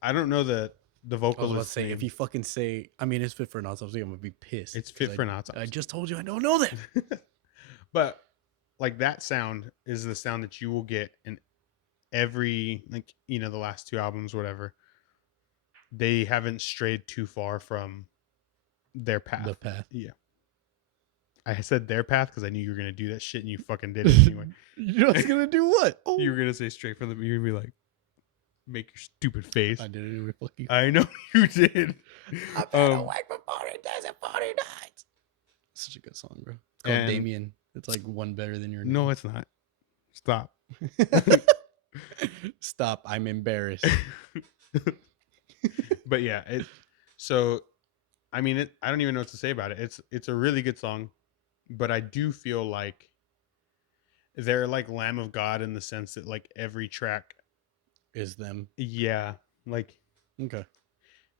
I don't know the I was vocalist. about to say, if you fucking say, I mean, it's Fit for an Autopsy, I'm gonna be pissed. It's Fit 'cause for an Autopsy. I just told you I don't know that. But like, that sound is the sound that you will get in every, like, the last two albums, whatever. They haven't strayed too far from their path. The path. Yeah. I said their path because I knew you were gonna do that shit, and you fucking did it anyway. You're just gonna do what? Oh, You were gonna say straight from the. You're gonna be like, make your stupid face. I did it anyway. Fuck you. I know you did. I've been awake for 40 days and 40 nights. Such a good song, bro. It's called Damien. It's like one better than your name. No, it's not. Stop. Stop. I'm embarrassed. But yeah, so I mean, I don't even know what to say about it. It's a really good song, but I do feel like they're like Lamb of God in the sense that, like, every track Is them. Yeah, like Okay.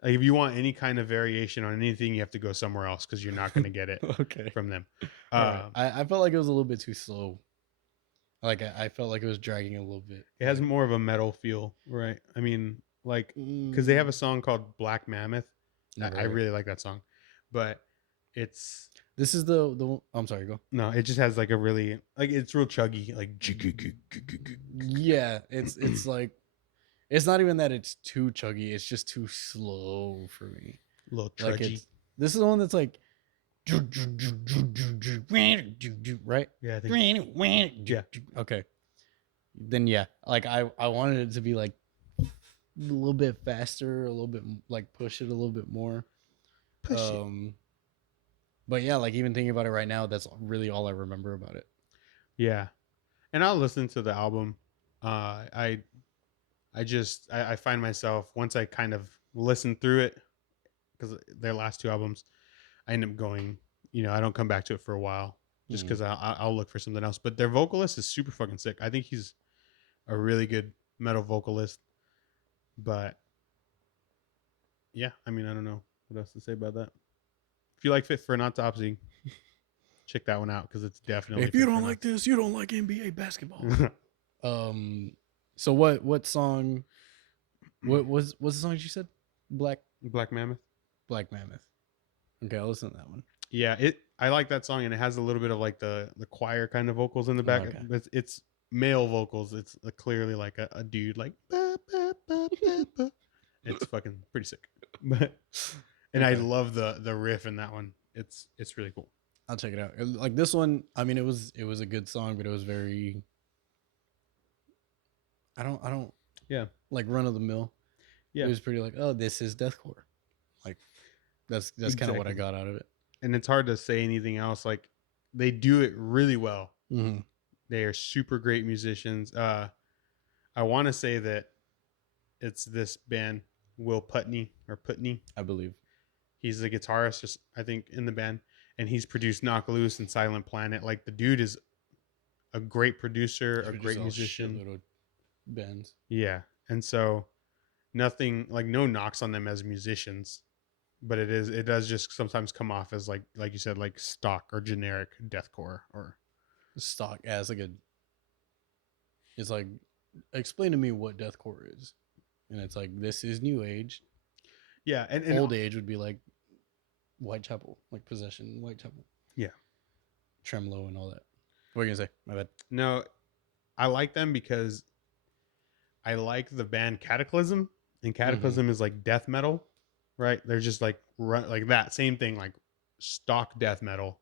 if you want any kind of variation on anything, you have to go somewhere else because you're not going to get it Okay. from them. Right. I felt like it was a little bit too slow. Like I felt like it was dragging a little bit. It has more of a metal feel, right? I mean, like, because they have a song called Black Mammoth. I really like that song, but this is the I'm sorry, go. No, it just has like a really, like, it's real chuggy, like. Yeah, it's like, it's not even that it's too chuggy, it's just too slow for me. A little Like trudgy. this is the one that's like, right? Yeah, I think. Yeah. Okay. Then yeah, like I wanted it to be like a little bit faster, a little bit like push it a little bit more. Push it. But yeah, like even thinking about it right now, that's really all I remember about it. Yeah, and I'll listen to the album. I find myself, once I kind of listen through it, because their last two albums, I end up going, I don't come back to it for a while just because I'll look for something else. But their vocalist is super fucking sick. I think he's a really good metal vocalist. But yeah, I mean, I don't know what else to say about that. If you like Fit for an Autopsy, check that one out because it's definitely. If you don't like this, you don't like NBA basketball. So what song? What's the song you said? Black Mammoth. Black Mammoth. Okay, I'll listen to that one. Yeah, I like that song, and it has a little bit of like the choir kind of vocals in the back. Okay. But it's male vocals. It's clearly like a dude, like. It's fucking pretty sick. But I love the riff in that one. It's really cool. I'll check it out. Like this one, I mean, it was a good song, but it was very. I don't. Yeah. Like run of the mill. Yeah. It was pretty like, oh, this is deathcore. Like, that's kind of what I got out of it. And it's hard to say anything else. Like, they do it really well. Mm-hmm. They are super great musicians. I want to say that it's this band, Will Putney, I believe. He's the guitarist, just, I think, in the band, and he's produced Knock Loose and Silent Planet. Like, the dude is a great producer, a great musician. bands. Yeah, and so nothing like no knocks on them as musicians, but it does just sometimes come off as like you said, like stock or generic deathcore or Stock as like a. It's like, explain to me what deathcore is, and it's like this is new age. yeah, and Old age would be like Whitechapel, like Possession, Whitechapel. Yeah. Tremolo and all that. What are you gonna say? My bad. No, I like them because I like the band Cataclysm, and Cataclysm is like death metal, right? They're just like like that same thing, like stock death metal,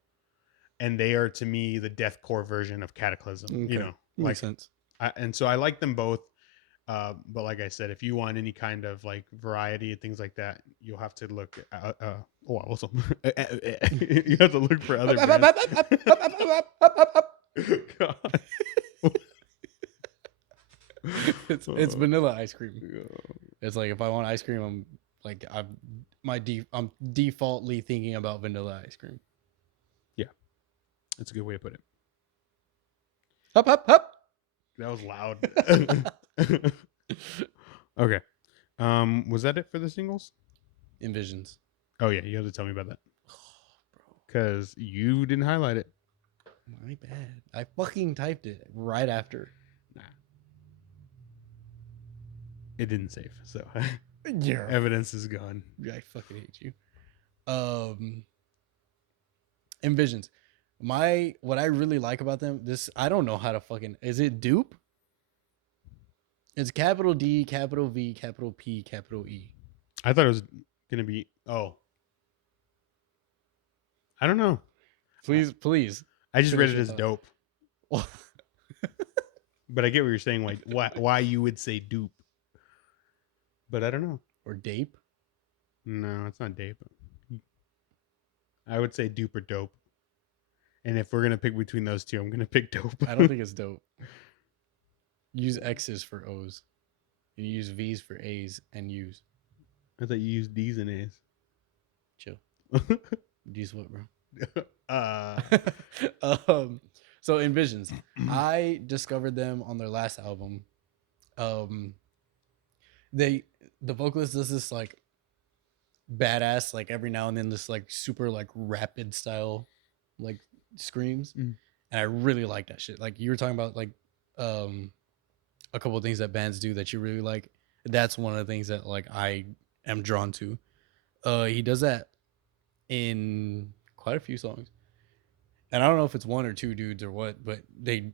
and they are to me the deathcore version of Cataclysm. Okay. You know, Makes sense. And so I like them both. But like I said, if you want any kind of like variety and things like that, you'll have to look. Awesome! You have to look for other bands. God. It's vanilla ice cream. It's like if I want ice cream, I'm like I'm defaultly thinking about vanilla ice cream. Yeah, that's a good way to put it. Hup hup hup. That was loud. Okay. Was that it for the singles? InVisions. Oh yeah, you have to tell me about that. Because you didn't highlight it. My bad. I fucking typed it right after. Nah. It didn't save, so Yeah. evidence is gone. I fucking hate you. InVisions. What I really like about them, this I don't know how to fucking, is it dupe? It's capital D, capital V, capital P, capital E. I thought it was gonna be I don't know. Please. I just read it as thought. dope. But I get what you're saying, like why you would say dupe. But I don't know. Or dape? No, it's not dape. I would say dupe or dope. And if we're gonna pick between those two, I'm gonna pick dope. I don't think it's dope. Use X's for O's. And you use V's for A's and U's. I thought you used D's and A's. Chill. D's what, bro? So InVisions. I discovered them on their last album. The vocalist does this like badass, like every now and then this like super like rapid style like screams. And I really like that shit. Like you were talking about like a couple of things that bands do that you really like. That's one of the things that like I am drawn to. He does that in quite a few songs. And I don't know if it's one or two dudes or what, but they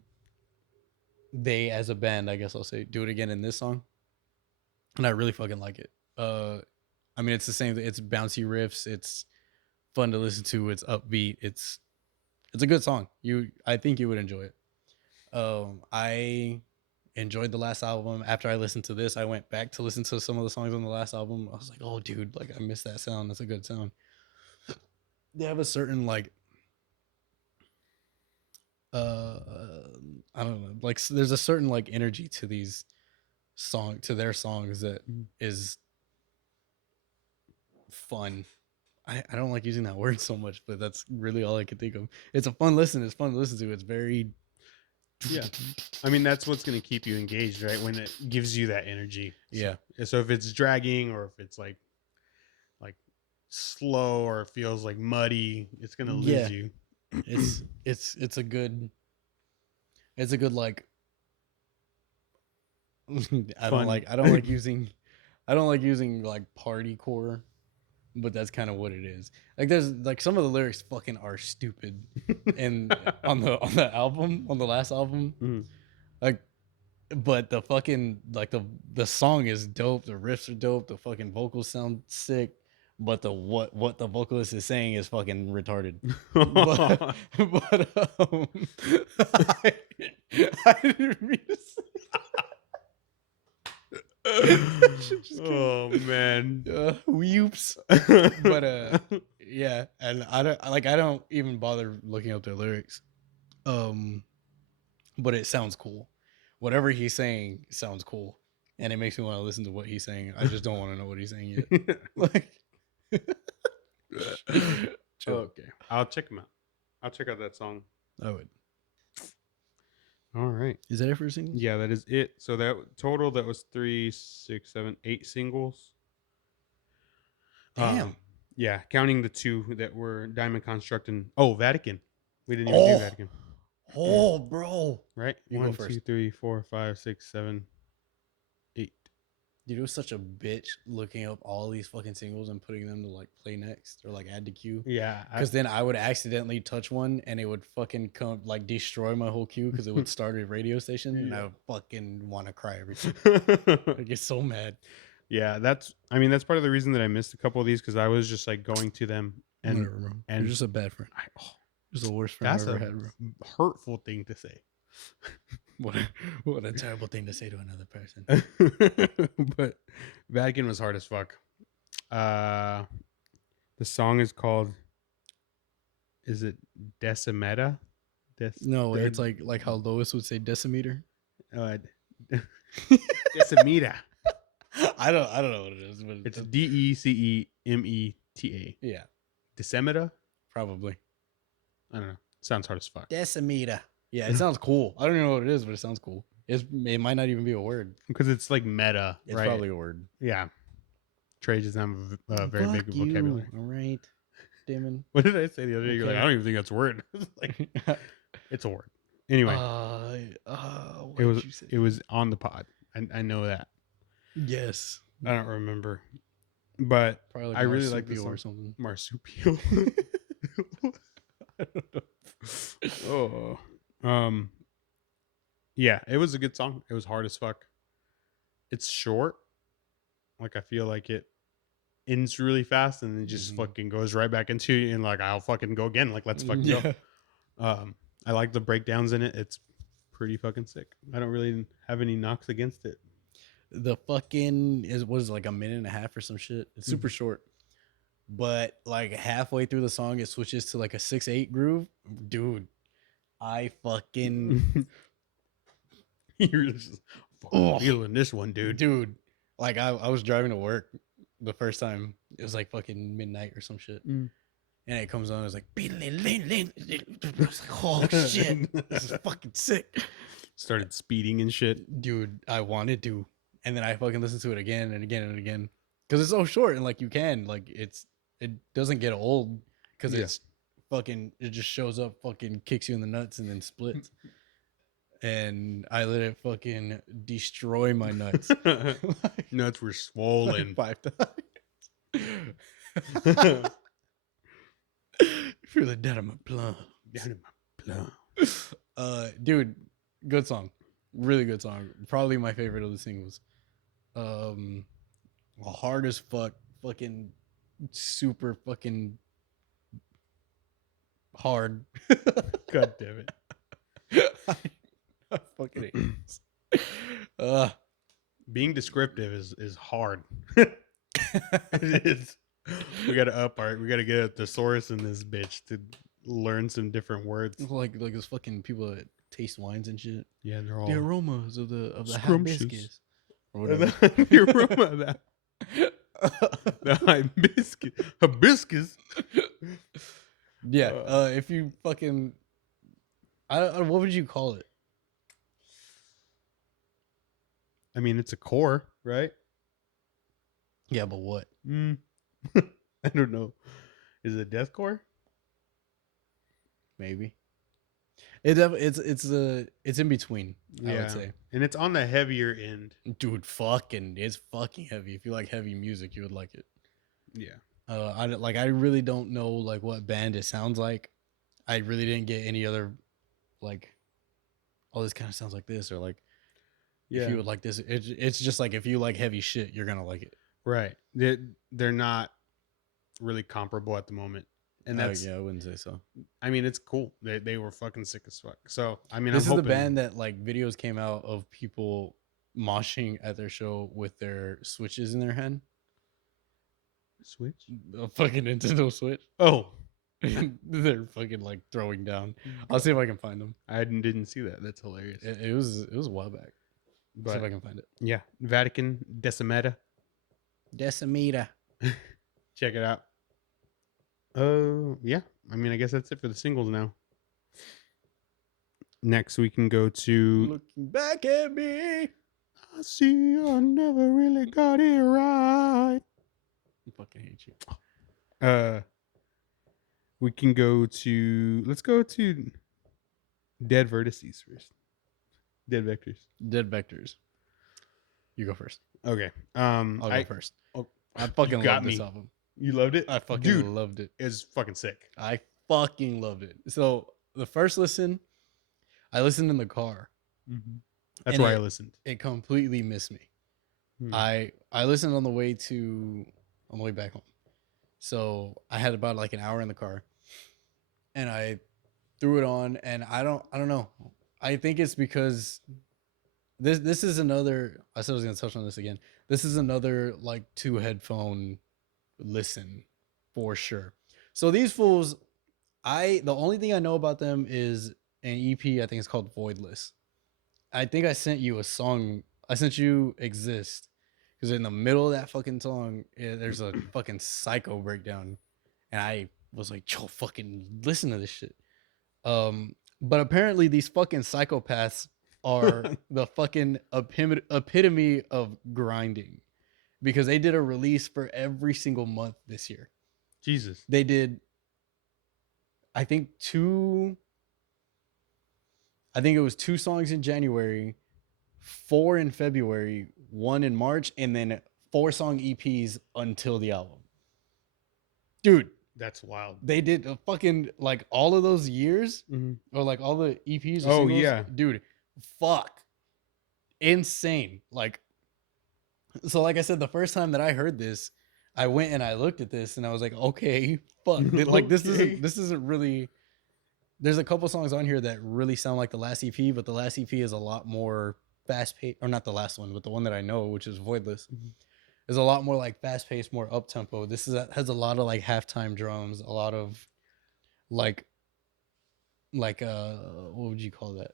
as a band, I guess I'll say, do it again in this song. And I really fucking like it. I mean, it's the same. It's bouncy riffs. It's fun to listen to. It's upbeat. It's a good song. I think you would enjoy it. I enjoyed the last album. After I listened to this, I went back to listen to some of the songs on the last album. I was like, oh, dude, like I miss that sound. That's a good sound. They have a certain like, I don't know, like there's a certain like energy to their songs that is fun. I don't like using that word so much, but that's really all I could think of. It's a fun listen. It's fun to listen to. It's very, yeah. I mean, that's what's going to keep you engaged, right? When it gives you that energy. yeah. So if it's dragging or if it's like slow or it feels like muddy, it's going to lose you. It's a good like I don't like using like party core, but that's kind of what it is. Like there's like some of the lyrics fucking are stupid and on the album, on the last album. Like but the fucking like the song is dope, the riffs are dope, the fucking vocals sound sick. But what the vocalist is saying is fucking retarded. but I didn't mean to say. Oh man. Whoops. But yeah, and I don't even bother looking up their lyrics. But it sounds cool. Whatever he's saying sounds cool. And it makes me want to listen to what he's saying. I just don't want to know what he's saying yet. Like Okay, I'll check him out. I'll check out that song. I would. All right. Is that it for singles? Yeah, that is it. So that total, that was 3, 6, 7, 8 singles. Damn. Yeah, counting the 2 that were Diamond Construct and Vatican. We didn't even do Oh. Vatican. Oh, bro. Right? You 1, go 2, first. 3, 4, 5, 6, 7, 8. Dude, it was such a bitch looking up all these fucking singles and putting them to like play next or like add to queue. Yeah. Because then I would accidentally touch one and it would fucking come like destroy my whole queue because it would start a radio station and I would fucking want to cry every time. I get so mad. Yeah, that's part of the reason that I missed a couple of these, because I was just like going to them and Whatever, bro. You're just a bad friend. Just the worst friend I've that's ever a had, bro. hurtful thing to say. What a terrible thing to say to another person. But Vatican was hard as fuck. The song is called, is it Decimeta? No, it's like how Lois would say decimeter. Decimeta. I don't know what it is, but It's DECEMETA. Yeah, Decimeta? probably. I don't know. Sounds hard as fuck. Decimeter. Yeah, it sounds cool. I don't even know what it is, but it sounds cool. It might not even be a word. Because it's like meta, It's right? probably a word. Yeah. Trey doesn't have a very big vocabulary. All right, Damon. What did I say the other day? You're like, I don't even think that's a word. Like, it's a word. Anyway, it was on the pod. I know that. Yes. I don't remember, but Probably like I really like this or song. something. Marsupial. I don't know. Yeah, it was a good song. It was hard as fuck. It's short. Like, I feel like it ends really fast and then just fucking goes right back into you and like, I'll fucking go again. Like, let's fucking go. I like the breakdowns in it. It's pretty fucking sick. I don't really have any knocks against it. The fucking was like a minute and a half or some shit. It's super short. But like halfway through the song, it switches to like a 6/8 groove. Dude, I fucking You're just feeling this one, dude. Dude, like I was driving to work the first time. It was like fucking midnight or some shit. And it comes on, it was like, I was like, oh shit, this is fucking sick. Started speeding and shit. Dude, I wanted to. And then I fucking listened to it again and again and again. Because it's so short and like you can, like it doesn't get old because it's fucking, it just shows up, fucking kicks you in the nuts and then splits. And I let it fucking destroy my nuts. Nuts were swollen. 5 times. Feel the down of my plum. Down in my plum. Dude, good song. Really good song. Probably my favorite of the singles. Hard as fuck. Fucking super fucking hard. God damn it. I fucking hate this. Being descriptive is hard. It is. We gotta get a thesaurus in this bitch to learn some different words. Like those fucking people that taste wines and shit. Yeah, they're all the aromas of the scrumptious. Or whatever. The aroma of that. The hibiscus. Yeah. If you fucking, what would you call it? I mean, it's a core, right? Yeah, but what? I don't know. Is it deathcore? Maybe. It's in between. I would say, and it's on the heavier end. Dude, it's fucking heavy. If you like heavy music, you would like it. Yeah. I really don't know like what band it sounds like. I really didn't get any other like, oh, this kind of sounds like this, or like, if you would like this. It's just like if you like heavy shit, you're gonna like it. Right. They're not really comparable at the moment. And that's I wouldn't say so. I mean, it's cool. They were fucking sick as fuck. So I mean, this is the band that like videos came out of people moshing at their show with their Switches in their hand. Switch? A fucking Nintendo Switch. Oh. They're fucking like throwing down. I'll see if I can find them. I didn't see that. That's hilarious. It was a while back. But see if I can find it. Yeah. Vatican Decimeta. Check it out. Yeah. I mean, I guess that's it for the singles now. Next, we can go to Looking back at me. I see I never really got it right. I fucking hate you. We can go to let's go to Dead Vertices first. Dead Vectors. DeadVectors. You go first. Okay. I'll go first. Oh, I fucking got love this me. album. You loved it? I fucking Dude, loved it. it's fucking sick. I fucking loved it. So the first listen, I listened in the car. That's And why I listened. It completely missed me. I listened on the way back home. So I had about like an hour in the car, and I threw it on, and I don't know. I think it's because this is another. I said I was gonna touch on this again. This is another like 2 headphone listen for sure. So these fools, the only thing I know about them is an EP. I think it's called Voidless. I think I sent you a song. I sent you Exist. Because in the middle of that fucking song, there's a fucking psycho breakdown. And I was like, yo, fucking listen to this shit. But apparently these fucking psychopaths are the fucking epitome of grinding. Because they did a release for every single month this year. Jesus. They did, I think it was 2 songs in January, 4 in February, 1 in March, and then 4-song EPs until the album. Dude, that's wild. They did a fucking like all of those years, or like all the EPs. Or oh singles, yeah, dude, fuck, insane. Like, so like I said, the first time that I heard this, I went and I looked at this and I was like, okay, fuck, like this isn't really. There's a couple songs on here that really sound like the last EP, but the last EP is a lot more fast paced, or not the last one, but the one that I know, which is Voidless, is a lot more like fast paced, more up tempo. This has a lot of like halftime drums, a lot of like what would you call that?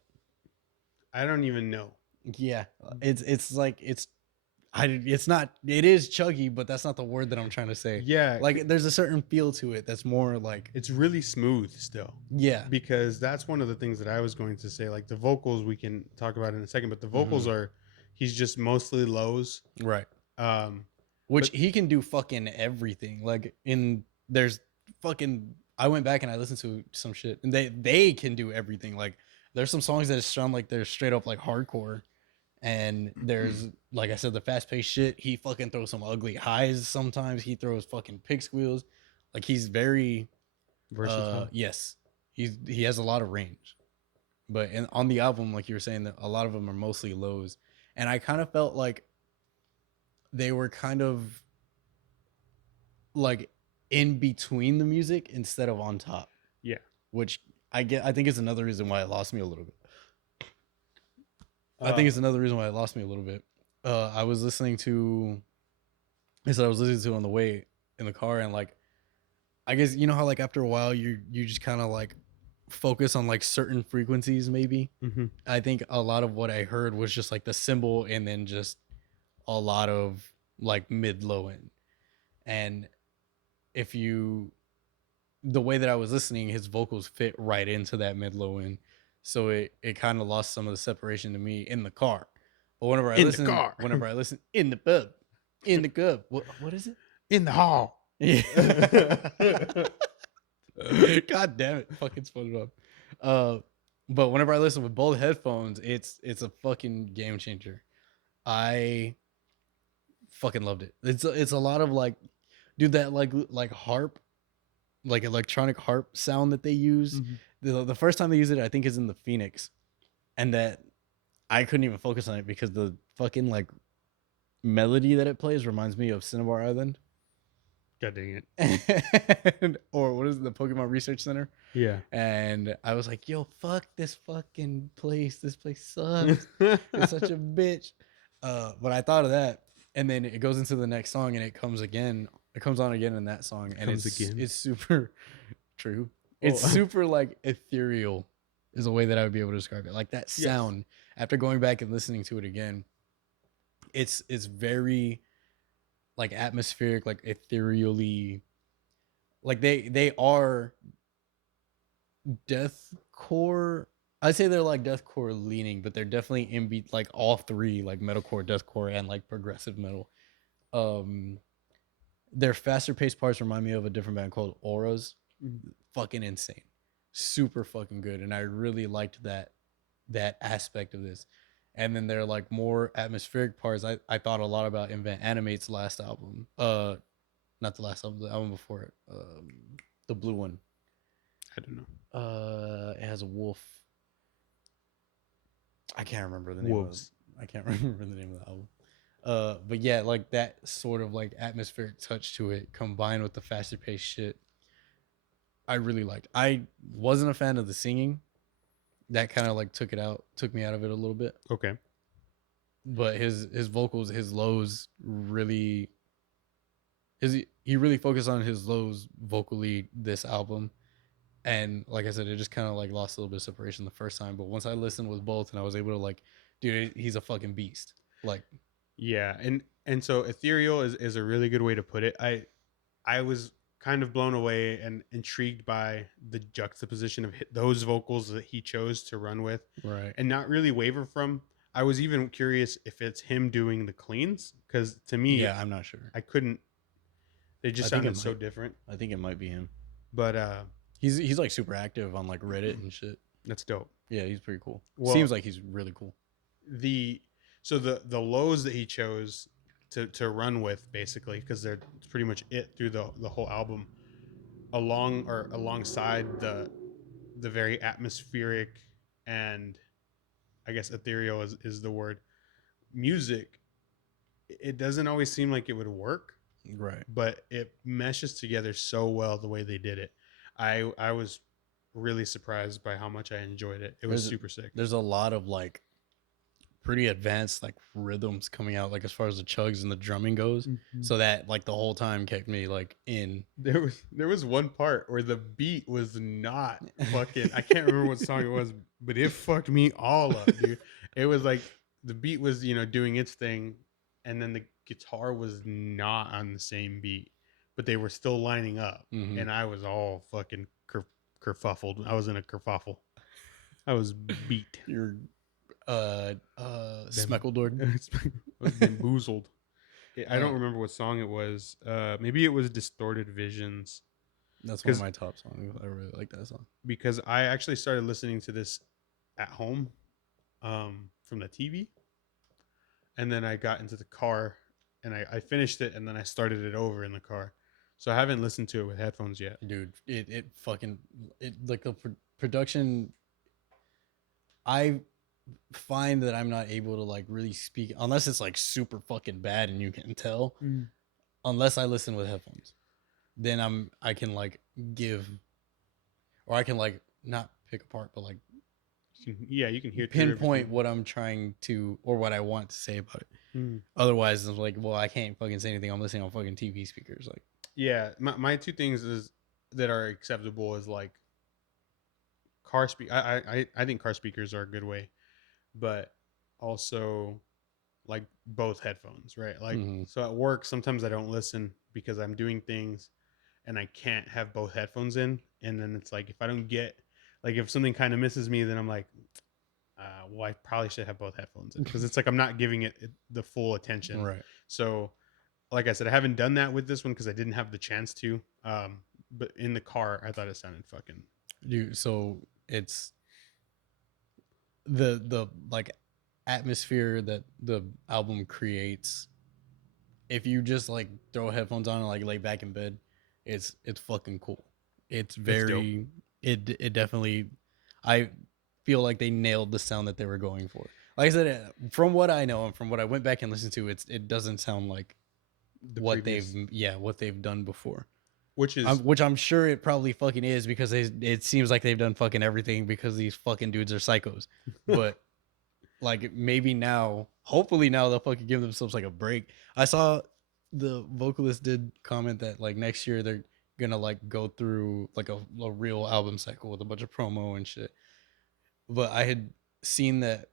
I don't even know. Yeah, it's like it's not, it is chuggy, but that's not the word that I'm trying to say. Yeah, like there's a certain feel to it that's more like, it's really smooth still. Yeah, because that's one of the things that I was going to say. Like the vocals, we can talk about in a second, but the vocals are, he's just mostly lows, right? Which he can do fucking everything. Like there's fucking, I went back and I listened to some shit, and they can do everything. Like there's some songs that sound like they're straight up like hardcore. And there's, like I said, the fast paced shit. He fucking throws some ugly highs sometimes. He throws fucking pig squeals. Like he's very versatile. Yes, he has a lot of range. But on the album, like you were saying, that a lot of them are mostly lows, and I kind of felt like they were kind of like in between the music instead of on top. Yeah, which I think is another reason why it lost me a little bit. I think it's another reason why it lost me a little bit. I was listening to on the way in the car, and like, I guess you know how like after a while you just kind of like focus on like certain frequencies maybe. I think a lot of what I heard was just like the cymbal, and then just a lot of like mid low end. And the way that I was listening, his vocals fit right into that mid low end. So it kind of lost some of the separation to me in the car. But whenever I listen in the pub, in the club, what is it? In the hall. Yeah. God damn it, fucking SpongeBob. But whenever I listen with both headphones, it's a fucking game changer. I fucking loved it. It's a lot of like, dude, that like harp, like electronic harp sound that they use. The first time they use it, I think, is in the Phoenix, and that I couldn't even focus on it because the fucking like melody that it plays reminds me of Cinnabar Island. God dang it. Or what is it, the Pokemon Research Center? Yeah. And I was like, yo, fuck this fucking place. This place sucks. It's such a bitch. But I thought of that, and then it goes into the next song, and it comes on again in that song, and it's super true. It's super like ethereal is a way that I would be able to describe it. Like that sound, after going back and listening to it again, it's very like atmospheric, like ethereally, like they are deathcore I'd say they're like deathcore leaning, but they're definitely like all three, like metalcore, deathcore, and like progressive metal. Their faster paced parts remind me of a different band called Auras. Fucking insane, super fucking good, and I really liked that aspect of this. And then they're like more atmospheric parts. I thought a lot about Invent Animate's last album. Not the last album, the album before it. The blue one. I don't know. It has a wolf. I can't remember the name Wolves. of it. I can't remember the name of the album. But yeah, like that sort of like atmospheric touch to it combined with the faster paced shit, I really liked. I wasn't a fan of the singing. That kind of like took me out of it a little bit. Okay. But his vocals, his lows really he really focused on his lows vocally this album. And like I said, it just kind of like lost a little bit of separation the first time. But once I listened with both and I was able to like, dude, he's a fucking beast. Like, yeah, and so ethereal is a really good way to put it. I was kind of blown away and intrigued by the juxtaposition of those vocals that he chose to run with, right, and not really waver from. I was even curious if it's him doing the cleans, because to me, yeah, I'm not sure. I couldn't. They just sounded so different. I think it might be him. But he's like super active on like Reddit and shit. That's dope. Yeah, he's pretty cool. Well, seems like he's really cool. The lows that he chose to run with, basically, because they're pretty much it through the whole album, alongside the very atmospheric and I guess ethereal is the word music. It doesn't always seem like it would work, right? But it meshes together so well the way they did it. I was really surprised by how much I enjoyed it. It was super sick. There's a lot of like pretty advanced like rhythms coming out, like as far as the chugs and the drumming goes. So that like the whole time kept me like in. There was one part where the beat was not fucking, I can't remember what song it was, but it fucked me all up, dude. It was like the beat was, doing its thing, and then the guitar was not on the same beat, but they were still lining up, and I was all fucking kerfuffled. I was in a kerfuffle. I was beat. You're Smeckledord. Bamboozled. I don't remember what song it was. Maybe it was Distorted Visions. That's one of my top songs. I really like that song. Because I actually started listening to this at home from the TV. And then I got into the car and I finished it, and then I started it over in the car. So I haven't listened to it with headphones yet. Dude, it like the production, I find that I'm not able to like really speak unless it's like super fucking bad and you can tell. Unless I listen with headphones, then I can like give, or I can like not pick apart, but like you can hear pinpoint what I'm trying to or what I want to say about it. Otherwise, it's like, well, I can't fucking say anything. I'm listening on fucking TV speakers. Like, yeah, my two things that are acceptable is like car speak. I think car speakers are a good way, but also like both headphones, right? Like, so at work, sometimes I don't listen because I'm doing things and I can't have both headphones in. And then it's like, if I don't get, like, if something kind of misses me, then I'm like, well, I probably should have both headphones in, because it's like I'm not giving it the full attention. right. So, like I said, I haven't done that with this one because I didn't have the chance to. But in the car, I thought it sounded fucking. Dude, so it's the like atmosphere that the album creates. If you just like throw headphones on and like lay back in bed, it's fucking cool. It's very it definitely, I feel like they nailed the sound that they were going for. Like I said, from what I know and from what I went back and listened to, it doesn't sound like what they've done before. Which I'm sure it probably fucking is, because it seems like they've done fucking everything, because these fucking dudes are psychos. But like maybe now, hopefully now they'll fucking give themselves like a break. I saw the vocalist did comment that like next year they're gonna like go through like a real album cycle with a bunch of promo and shit. But I had seen that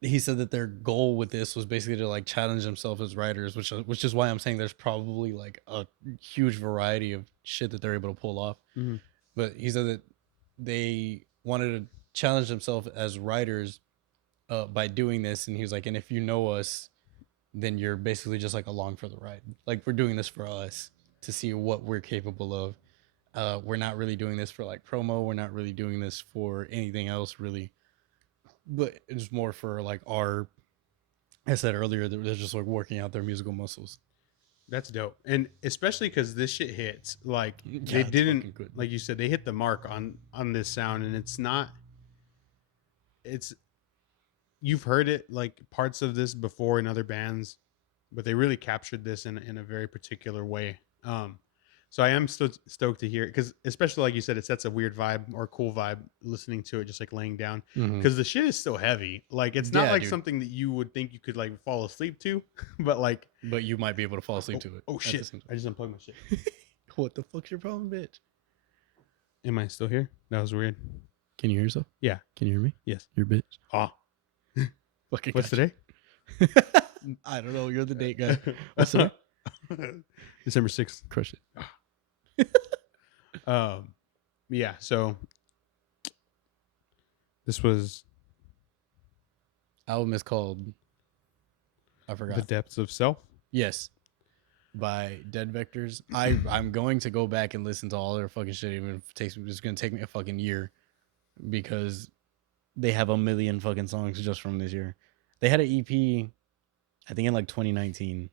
he said that their goal with this was basically to like challenge themselves as writers, which is why I'm saying there's probably like a huge variety of shit that they're able to pull off. But he said that they wanted to challenged himself as writers by doing this, and he was like, and if you know us, then you're basically just like along for the ride. Like we're doing this for us to see what we're capable of. We're not really doing this for like promo. We're not really doing this for anything else really, but it's more for like our. I said earlier, they're just like working out their musical muscles. That's dope, and especially because this shit hits like Yeah, they it's didn't, fucking good. like you said, they hit the mark on this sound, and it's not. It's you've heard it like parts of this before in other bands, but they really captured this in a very particular way. So I am stoked to hear it because, especially like you said, it sets a weird vibe or cool vibe listening to it, just like laying down. Because the shit is still heavy. Like it's not Yeah, like dude. something that you would think you could like fall asleep to, but like, But you might be able to fall asleep to it. oh at the shit! same time. I just unplugged my shit. What the fuck's your problem, bitch? Am I still here? That was weird. Can you hear yourself? Yeah. Can you hear me? Yes. You're a bitch. Oh, Fucking what's gotcha. today? I don't know. You're the date guy. What's today? December 6th. Crush it. Yeah, so this was Album is called. I forgot. The Depths of Self. Yes, by DeadVectors. I'm going to go back and listen to all their fucking shit. Even if it's gonna take me a fucking year, because they have a million fucking songs just from this year. They had an EP, I think in like 2019.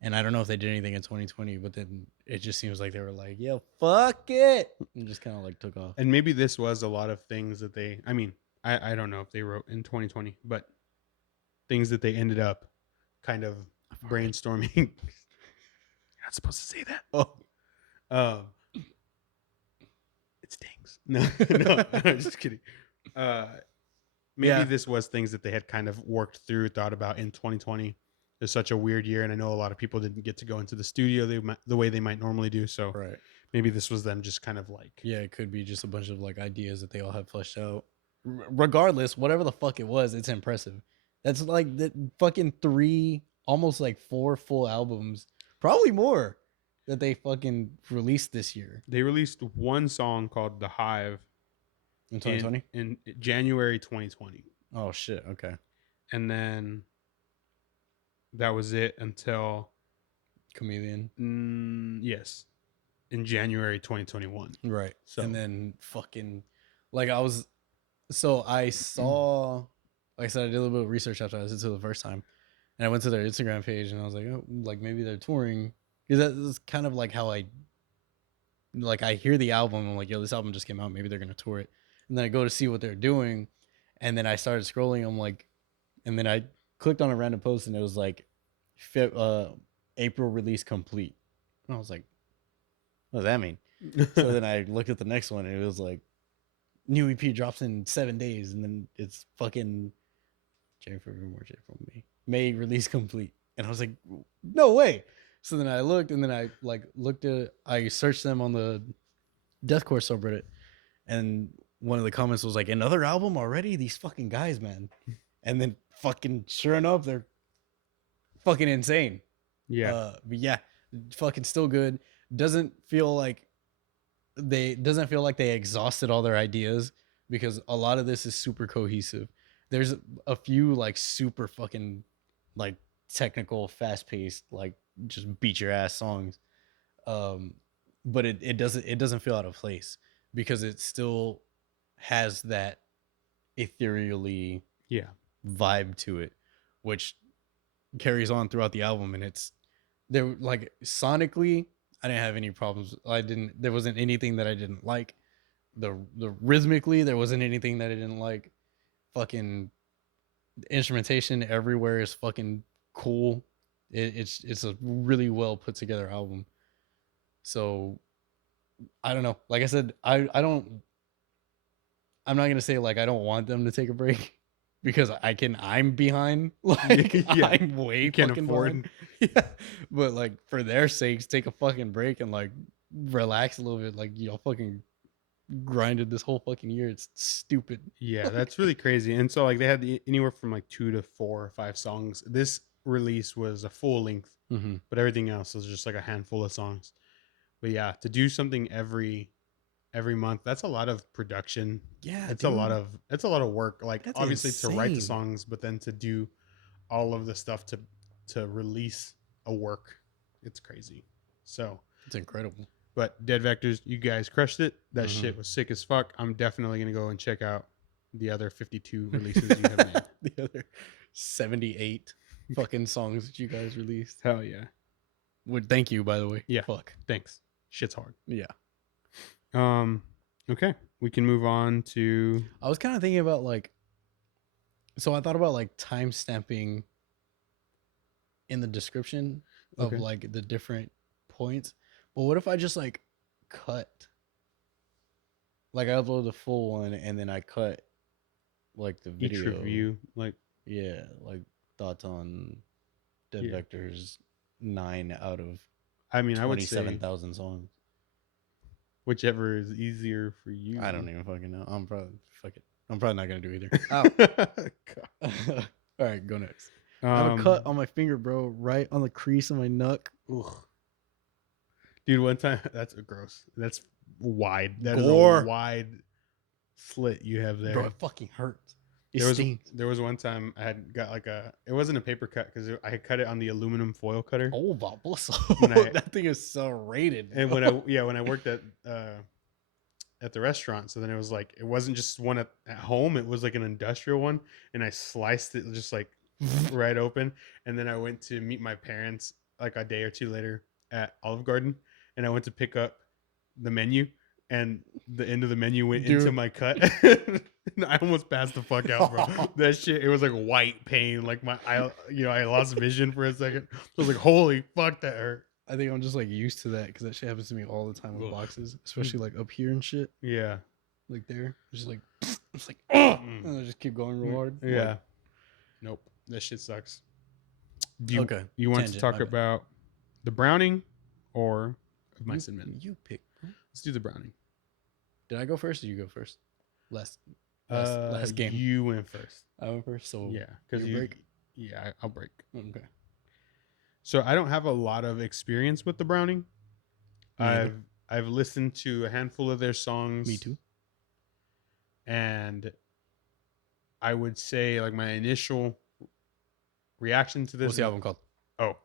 And I don't know if they did anything in 2020, but then it just seems like they were like, "Yo, fuck it," and just kind of like took off. And maybe this was a lot of things that they, I mean, I don't know if they wrote in 2020, but things that they ended up kind of brainstorming. You're not supposed to say that. Oh, it stinks. No, no, I'm just kidding. Maybe this was things that they had kind of worked through, thought about in 2020. It's such a weird year, and I know a lot of people didn't get to go into the studio the way they might normally do. So maybe this was them just kind of like, yeah, it could be just a bunch of like ideas that they all have fleshed out. Regardless, whatever the fuck it was, it's impressive. That's like the fucking 3, almost like 4 full albums, probably more, that they fucking released this year. They released one song called "The Hive" in 2020, in January 2020. Oh shit! Okay, and then that was it until Chameleon. Yes, in January 2021. Right. So and then fucking like I saw, like I said, I did a little bit of research after I listened to it the first time, and I went to their Instagram page and I was like, oh, like maybe they're touring, because that's kind of like how I hear the album. I'm like, yo, this album just came out, maybe they're gonna tour it, and then I go to see what they're doing, and then I started scrolling. I'm like, and then I clicked on a random post and it was like, April release complete, and I was like, what does that mean? So then I looked at the next one and it was like, new EP drops in 7 days, and then it's fucking January, February, March, April, May release complete, and I was like, no way. So then I looked, and then I searched them on the deathcore subreddit, and one of the comments was like, another album already? These fucking guys, man. And then fucking sure enough, they're fucking insane. Yeah. But yeah, fucking still good. Doesn't feel like they exhausted all their ideas, because a lot of this is super cohesive. There's a few like super fucking like technical, fast paced, like just beat your ass songs. But it doesn't feel out of place, because it still has that ethereally vibe to it, which carries on throughout the album. And it's there, like sonically, I didn't have any problems. There wasn't anything that I didn't like. The rhythmically, there wasn't anything that I didn't like. Fucking instrumentation everywhere is fucking cool. It's a really well put together album. So I don't know. Like I said, I'm not gonna say like I don't want them to take a break, because I'm behind. Like I'm way can't fucking afford. Yeah. But like for their sakes, take a fucking break and like relax a little bit. Like y'all fucking grinded this whole fucking year. It's stupid. Yeah, that's really crazy. And so like they had anywhere from like 2 to 4 or 5 songs. This release was a full length, but everything else was just like a handful of songs. But yeah, to do something every every month. That's a lot of production. Yeah, It's dude. a lot of work. Like That's obviously to write the insane. songs, but then to do all of the stuff to release a work. It's crazy. So, It's incredible. but DeadVectors, you guys crushed it. That Mhm. shit was sick as fuck. I'm definitely gonna go and check out the other 52 releases you have made. The other 78 fucking songs that you guys released. Hell yeah. Would thank you, by the way. Yeah. Fuck. Thanks. Shit's hard. Yeah. Okay. We can move on to I was kind of thinking about like, so I thought about like time stamping in the description of Okay. like the different points. But what if I just like cut? Like I upload the full one and then I cut like the each video. review. Like, Yeah, like thoughts on Dead Yeah. Vectors 9 out of I mean, I would say 27,000 songs. whichever is easier for you. I don't even fucking know. I'm probably not gonna do either. God. All right, go next. I have a Um, cut on my finger, bro, right on the crease of my knuck. Ugh. dude, one time that's a gross. That's wide. That is Gore. a wide slit you have there. Bro, it fucking hurts. It There was stings. there was one time I had got like it wasn't a paper cut because I had cut it on the aluminum foil cutter. Oh, baboso. When I- That thing is so rated. And when I worked at the restaurant, so then it was like it wasn't just one at home, it was like an industrial one, and I sliced it just like right open, and then I went to meet my parents like a day or two later at Olive Garden, and I went to pick up the menu, and the end of the menu went into Dude. my cut. And I almost passed the fuck out, bro. That shit, it was like white pain, like I lost vision for a second. I was like, holy fuck, that hurt. I think I'm just like used to that because that shit happens to me all the time with Ugh. boxes, especially like up here and shit. Yeah. Like there, just like it's like oh, Mm. and I just keep going real hard. Yeah. Like, Nope. That shit sucks. Do you, Okay, You want to tangent, talk my bad. about the Browning or of Mice and Men? You pick. Let's do the Browning. Did I go first or you go first? Last game. You went first. I went first, so Yeah, because you break. Yeah, I'll break. Okay. So I don't have a lot of experience with the Browning. Me neither. I've listened to a handful of their songs. Me too. And I would say like my initial reaction to this. What's the album called? Oh.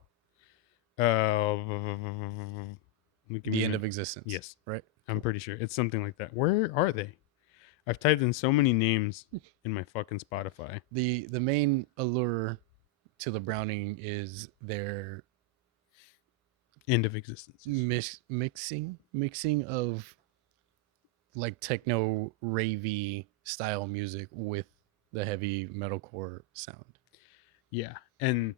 The End of Existence. Yes. Right? I'm pretty sure it's something like that. Where are they? I've typed in so many names in my fucking Spotify. The main allure to the Browning is their End of Existence. mixing of like techno ravey style music with the heavy metalcore sound. Yeah. And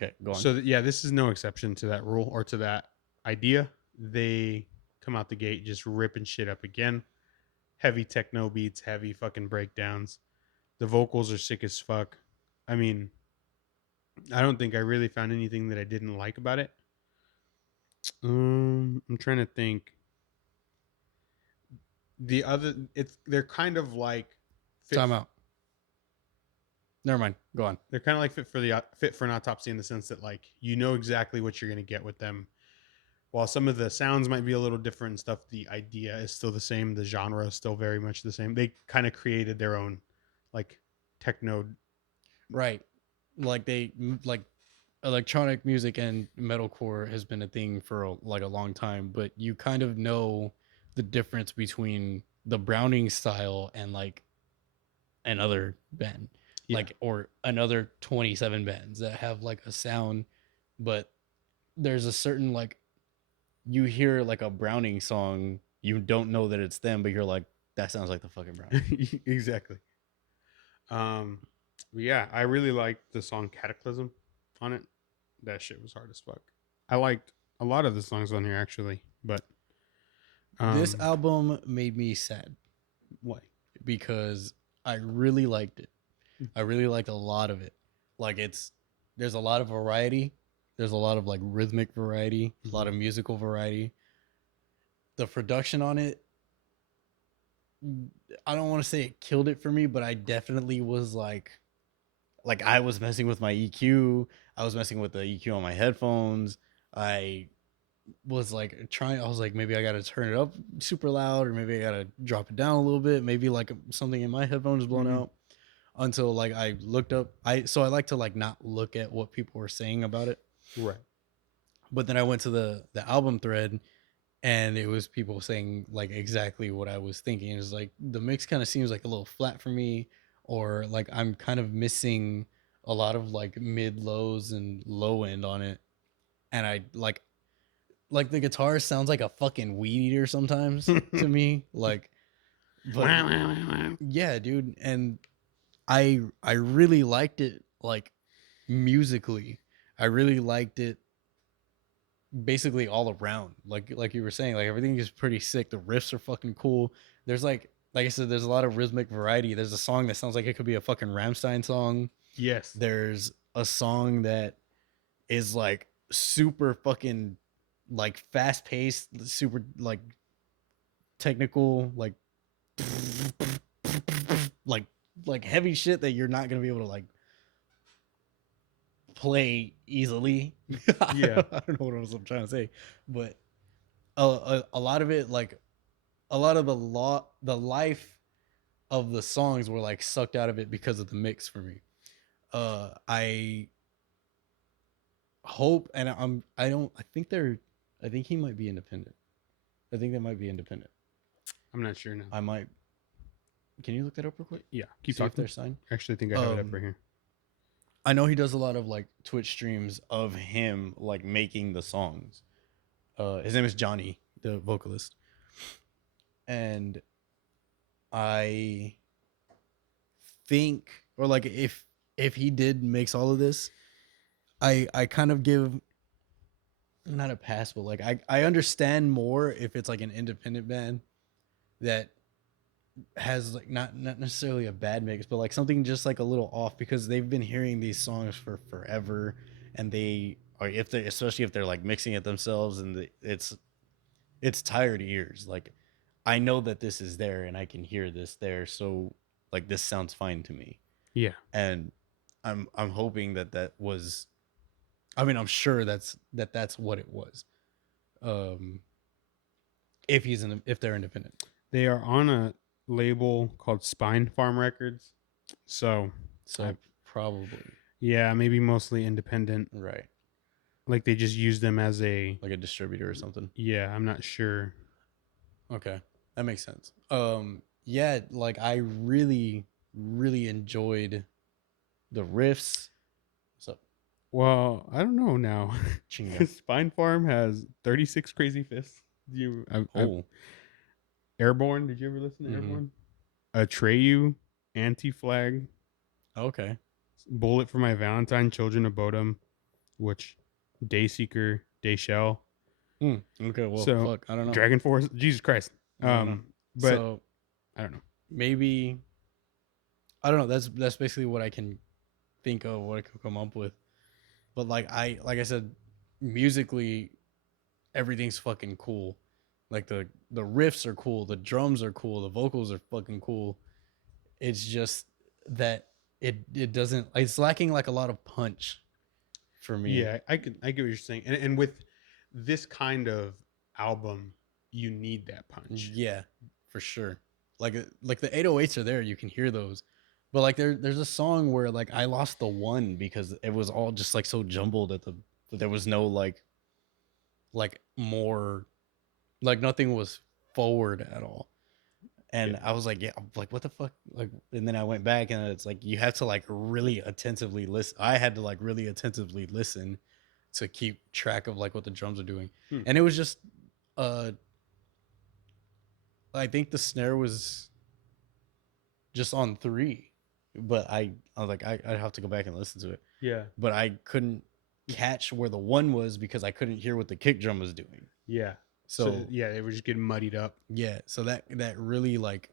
Okay, go on. so this is no exception to that rule or to that idea. They come out the gate just ripping shit up again. Heavy techno beats, heavy fucking breakdowns. The vocals are sick as fuck. I mean, I don't think I really found anything that I didn't like about it. I'm trying to think. They're kind of like Time out. Never mind. Go on. They're kind of like fit for an autopsy in the sense that like you know exactly what you're gonna get with them. While some of the sounds might be a little different and stuff, the idea is still the same. The genre is still very much the same. They kind of created their own like techno. Right. Like electronic music and metalcore has been a thing for a long time, but you kind of know the difference between the Browning style and like another band. Yeah. Like or another 27 bands that have like a sound, but there's a certain like you hear like a Browning song, you don't know that it's them, but you're like, that sounds like the fucking Browning. Exactly. Yeah, I really liked the song Cataclysm on it. That shit was hard as fuck. I liked a lot of the songs on here actually, but This album made me sad. Why? Because I really liked it. I really liked a lot of it. Like there's a lot of variety. There's a lot of like rhythmic variety, a lot of musical variety. The production on it, I don't want to say it killed it for me, but I definitely was like I was messing with my EQ. I was messing with the EQ on my headphones. I was like trying. I was like, maybe I gotta turn it up super loud, or maybe I gotta drop it down a little bit. Maybe like something in my headphones blown Mhm. out. Until like I looked up, I like to like not look at what people were saying about it. Right. But then I went to the album thread, and it was people saying like exactly what I was thinking. It's like the mix kind of seems like a little flat for me, or like I'm kind of missing a lot of like mid lows and low end on it, and I like the guitar sounds like a fucking weed eater sometimes to me. Like, but yeah, dude, and I really liked it like musically. I really liked it basically all around. Like you were saying, like everything is pretty sick. The riffs are fucking cool. There's like I said, there's a lot of rhythmic variety. There's a song that sounds like it could be a fucking Rammstein song. Yes. There's a song that is like super fucking like fast paced, super like technical, like like heavy shit that you're not gonna be able to like play easily. Yeah. I don't know what I'm trying to say, but a lot of it, like a lot of the life of the songs were like sucked out of it because of the mix for me. I hope, and I don't, I think he might be independent. I think they might be independent. I'm not sure now. I might. Can you look that up real quick? Yeah. Keep See if talking. they're signed. Actually, I think I have it up right here. I know he does a lot of like Twitch streams of him like making the songs. His name is Johnny, the vocalist, and I think, or like if he did mix all of this, I kind of give not a pass, but like I understand more if it's like an independent band that has like not necessarily a bad mix, but like something just like a little off, because they've been hearing these songs for forever, and they are, if they, especially if they're like mixing it themselves, and it's tired ears. Like I know that this is there and I can hear this there, so like this sounds fine to me. Yeah. And I'm hoping that that was, I mean, I'm sure that's what it was. Um if if they're independent. They are on a label called Spine Farm Records. So, So probably yeah, maybe mostly independent. right. Like they just use them as a. Like a distributor or something. Yeah, I'm not sure. Okay. That makes sense. Yeah, like I really enjoyed the riffs. So Well, I don't know now. chinga. Spine Farm has 36 Crazy Fists. Oh. Airborne. Did you ever listen to Mhm. Airborne? Atreyu, Anti Flag, Okay. Bullet for My Valentine, Children of Bodom, which Dayseeker, Dayshell. Okay, well, So fuck, I don't know. Dragon Force, Jesus Christ. I don't know. But So I don't know. maybe I don't know. That's basically what I can think of, what I could come up with. But like I said, musically, everything's fucking cool. Like the riffs are cool, the drums are cool, the vocals are fucking cool. It's just that it doesn't. It's lacking like a lot of punch for me. Yeah, I get what you're saying. And with this kind of album, you need that punch. Yeah, for sure. Like the 808s are there, you can hear those. But like there's a song where like I lost the one because it was all just like so jumbled that there was no like more, like nothing was forward at all. And Yeah. I was like, yeah, like what the fuck? Like, and then I went back and it's like you have to like really attentively listen. I had to like really attentively listen to keep track of like what the drums are doing. Hmm. And it was just uh I think the snare was just on 3, but I was like I'd have to go back and listen to it. Yeah. But I couldn't catch where the 1 was because I couldn't hear what the kick drum was doing. Yeah. So yeah, they were just getting muddied up. yeah, so that really like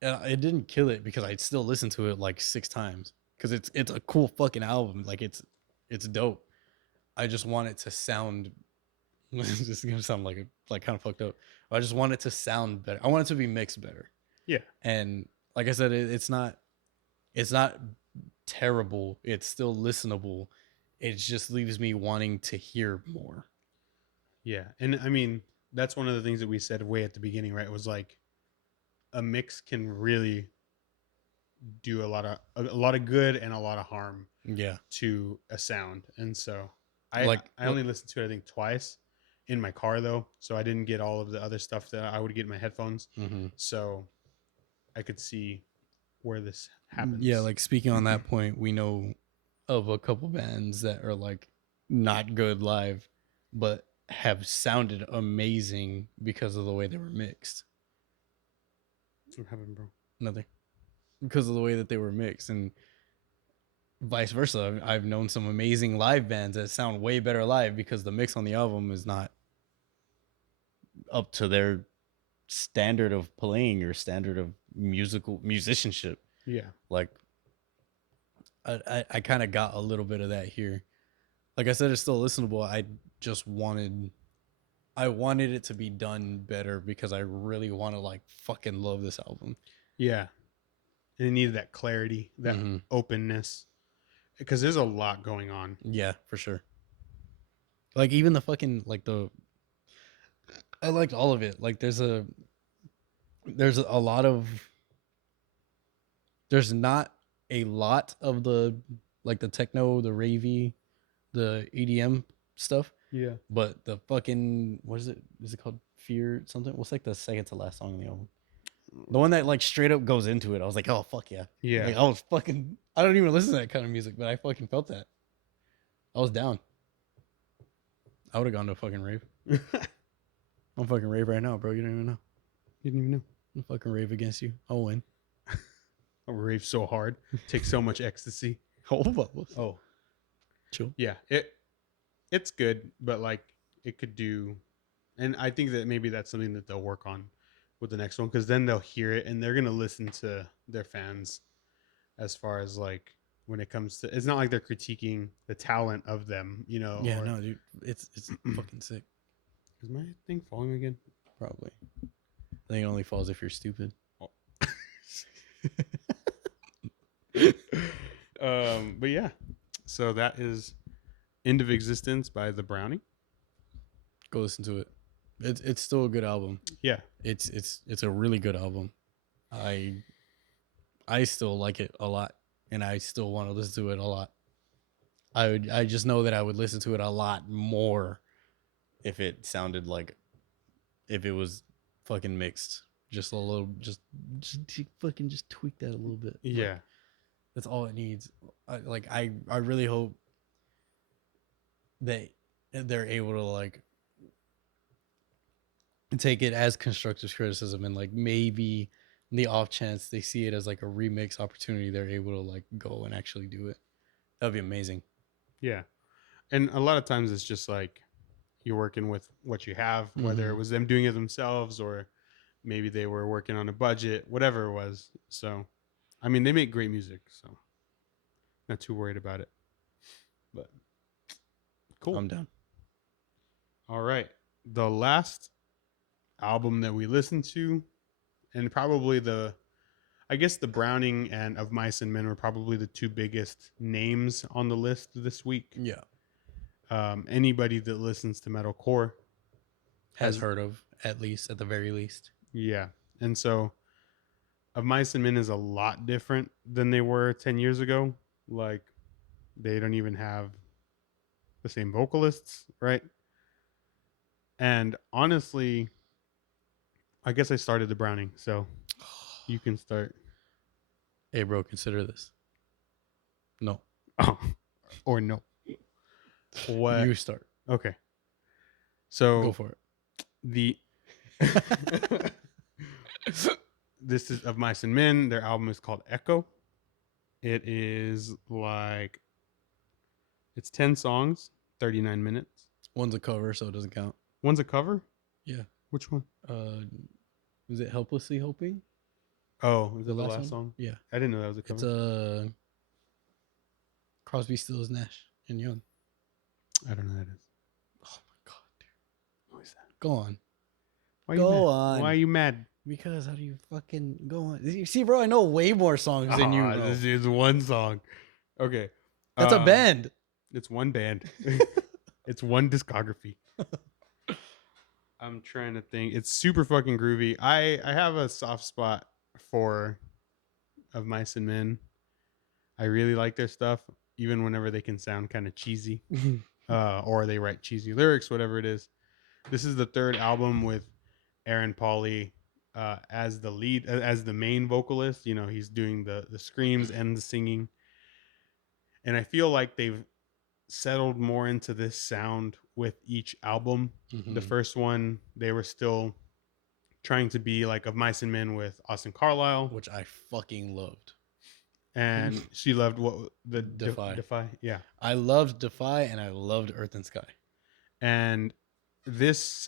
it didn't kill it because I'd still listen to it like 6 times because it's a cool fucking album. Like it's dope. I just want it to sound. It's just gonna sound like kind of fucked up. I just want it to sound better. I want it to be mixed better. Yeah. And like I said, it's not terrible. It's still listenable. it just leaves me wanting to hear more. Yeah. And I mean, that's one of the things that we said way at the beginning, right? It was like a mix can really do a lot of good and a lot of harm Yeah. to a sound. And so Like I only listened to it I think twice in my car though, so I didn't get all of the other stuff that I would get in my headphones. So I could see where this happens. yeah, like speaking on that point, we know of a couple bands that are like not good live, but have sounded amazing because of the way they were mixed. What happened, bro? Nothing. Because of the way that they were mixed, and vice versa. I've known some amazing live bands that sound way better live because the mix on the album is not up to their standard of playing or standard of musicianship. Yeah. Like I kind of got a little bit of that here. Like I said, it's still listenable. I wanted it to be done better because I really want to like fucking love this album. Yeah. And it needed that clarity, that openness. Because there's a lot going on. Yeah, for sure. Like even the fucking like I liked all of it. Like there's a lot of there's not a lot of the like the techno, the ravey, the EDM stuff. Yeah. But the fucking what is it? Is it called Fear something? What's like the second to last song on the album? The one that like straight up goes into it. I was like, oh fuck yeah. Yeah. Like, I don't even listen to that kind of music, but I fucking felt that. I was down. I would have gone to a fucking rave. I'm fucking rave right now, bro. You don't even know. You didn't even know. I'm fucking rave against you. I'll win. I rave so hard. Take so much ecstasy. Oh. Chill. Yeah. It's good, but like it could do, and I think that maybe that's something that they'll work on with the next one, because then they'll hear it and they're gonna listen to their fans as far as like when it comes to, it's not like they're critiquing the talent of them, you know. Yeah, no, dude. It's fucking sick. Is my thing falling again? Probably. I think it only falls if you're stupid. Oh. But yeah, so that is End of Existence by The Brownie. Go listen to it. It's still a good album. Yeah, it's a really good album. I still like it a lot, and I still want to listen to it a lot. I just know that I would listen to it a lot more if it sounded like if it was fucking mixed just a little, just fucking just tweak that a little bit. Yeah, like, that's all it needs. I really hope that they're able to like take it as constructive criticism, and like maybe the off chance they see it as like a remix opportunity, they're able to like go and actually do it. That'd be amazing. Yeah, and a lot of times it's just like you're working with what you have, whether it was them doing it themselves or maybe they were working on a budget, whatever it was. So, I mean, they make great music, so not too worried about it. But cool. I'm down. All right. The last album that we listened to, and probably I guess the Browning and Of Mice and Men were probably the two biggest names on the list this week. Yeah. Anybody that listens to metalcore has heard of, at least, at the very least. Yeah. And so Of Mice and Men is a lot different than they were 10 years ago. Like, they don't even have the same vocalists, right? And honestly, I guess I started the Browning, so you can start. Hey, bro, consider this. No. Oh, or no. What? You start. Okay. So go for it. This is Of Mice and Men. Their album is called Echo. It is like, it's 10 songs, 39 minutes. One's a cover, so it doesn't count. One's a cover? Yeah. Which one? Was it Helplessly Hoping? Oh, is that the last song? Yeah. I didn't know that was a cover. It's Crosby, Stills, Nash and Young. I don't know who that is. Oh my god, dude. Who is that? Go on. Go on. Why are you mad? Because how do you fucking go on? You see, bro, I know way more songs than you know. This is one song. Okay. That's a band. It's one band. It's one discography. I'm trying to think. It's super fucking groovy. I have a soft spot for Of Mice and Men. I really like their stuff, even whenever they can sound kind of cheesy, or they write cheesy lyrics, whatever it is. This is the third album with Aaron Pauley as the lead, as the main vocalist. You know, he's doing the screams and the singing, and I feel like they've settled more into this sound with each album. The first one, they were still trying to be like Of Mice and Men with Austin Carlisle, which I fucking loved. And she loved what the Defy. Defy, yeah. I loved Defy, and I loved Earth and Sky. And this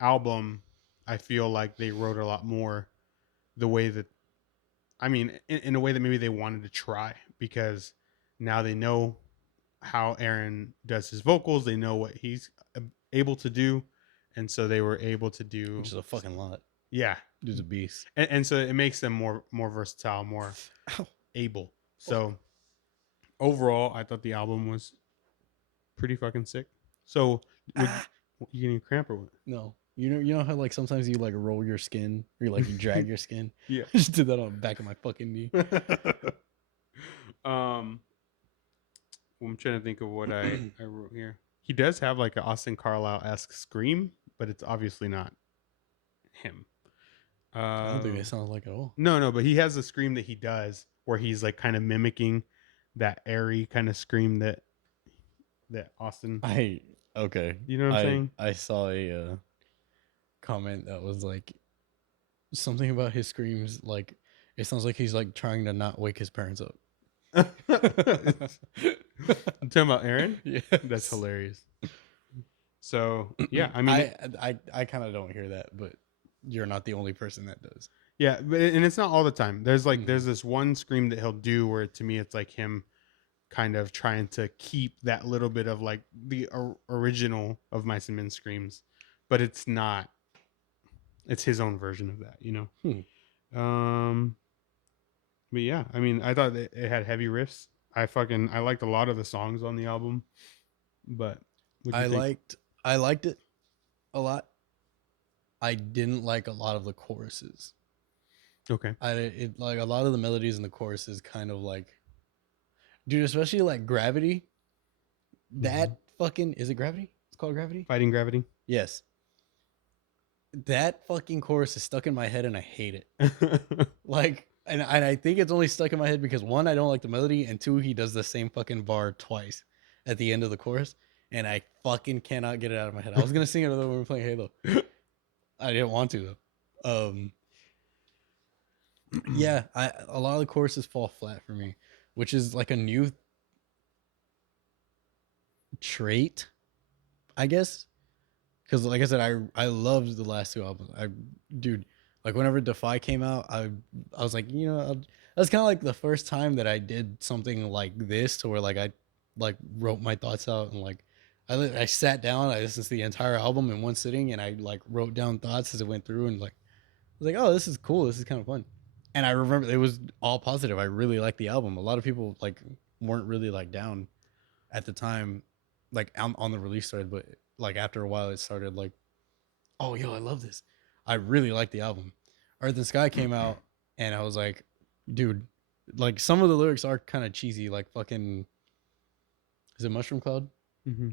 album, I feel like they wrote a lot more the way that, I mean, in a way that maybe they wanted to try, because now they know how Aaron does his vocals. They know what he's able to do, and so they were able to do, which is a fucking lot. Yeah, dude's a beast, and so it makes them more versatile, more able. So overall, I thought the album was pretty fucking sick. So you getting a cramp or what? No. You know how like sometimes you like roll your skin or you drag your skin? Yeah. I just did that on the back of my fucking knee. I'm trying to think of what I wrote here. He does have like an Austin Carlisle-esque scream, but it's obviously not him. I don't think they sound like at all. No, but he has a scream that he does where he's like kind of mimicking that airy kind of scream that Austin. Okay. You know what I'm saying? I saw a comment that was like something about his screams, like it sounds like he's like trying to not wake his parents up. I'm talking about Aaron? Yeah. That's hilarious. So yeah, I mean, I kind of don't hear that, but you're not the only person that does. Yeah, but and it's not all the time. There's like there's this one scream that he'll do where to me it's like him kind of trying to keep that little bit of like the original Of Mice and Men screams, but it's not. It's his own version of that, you know. But yeah, I mean, I thought it had heavy riffs. I liked a lot of the songs on the album, but I liked it a lot. I didn't like a lot of the choruses. Okay. Like a lot of the melodies in the choruses kind of like, dude, especially like Gravity. That fucking, is it Gravity? It's called Gravity? Fighting Gravity? Yes. That fucking chorus is stuck in my head and I hate it. Like, and I think it's only stuck in my head because one, I don't like the melody, and two, he does the same fucking bar twice at the end of the chorus, and I fucking cannot get it out of my head. I was gonna sing it when we were playing Halo. I didn't want to though. Yeah, a lot of the choruses fall flat for me, which is like a new trait, I guess. Because like I said, I loved the last two albums. Dude, like whenever Defy came out, I was like, you know, that's kind of like the first time that I did something like this, to where like I like wrote my thoughts out, and like I sat down, I listened to the entire album in one sitting, and I like wrote down thoughts as it went through, and like I was like, oh, this is cool, this is kind of fun. And I remember it was all positive. I really liked the album. A lot of people like weren't really like down at the time, like on the release thread, but like after a while it started like, oh yo, I love this. I really like the album. Earth and Sky came out and I was like, dude, like some of the lyrics are kind of cheesy, like fucking, is it Mushroom Cloud?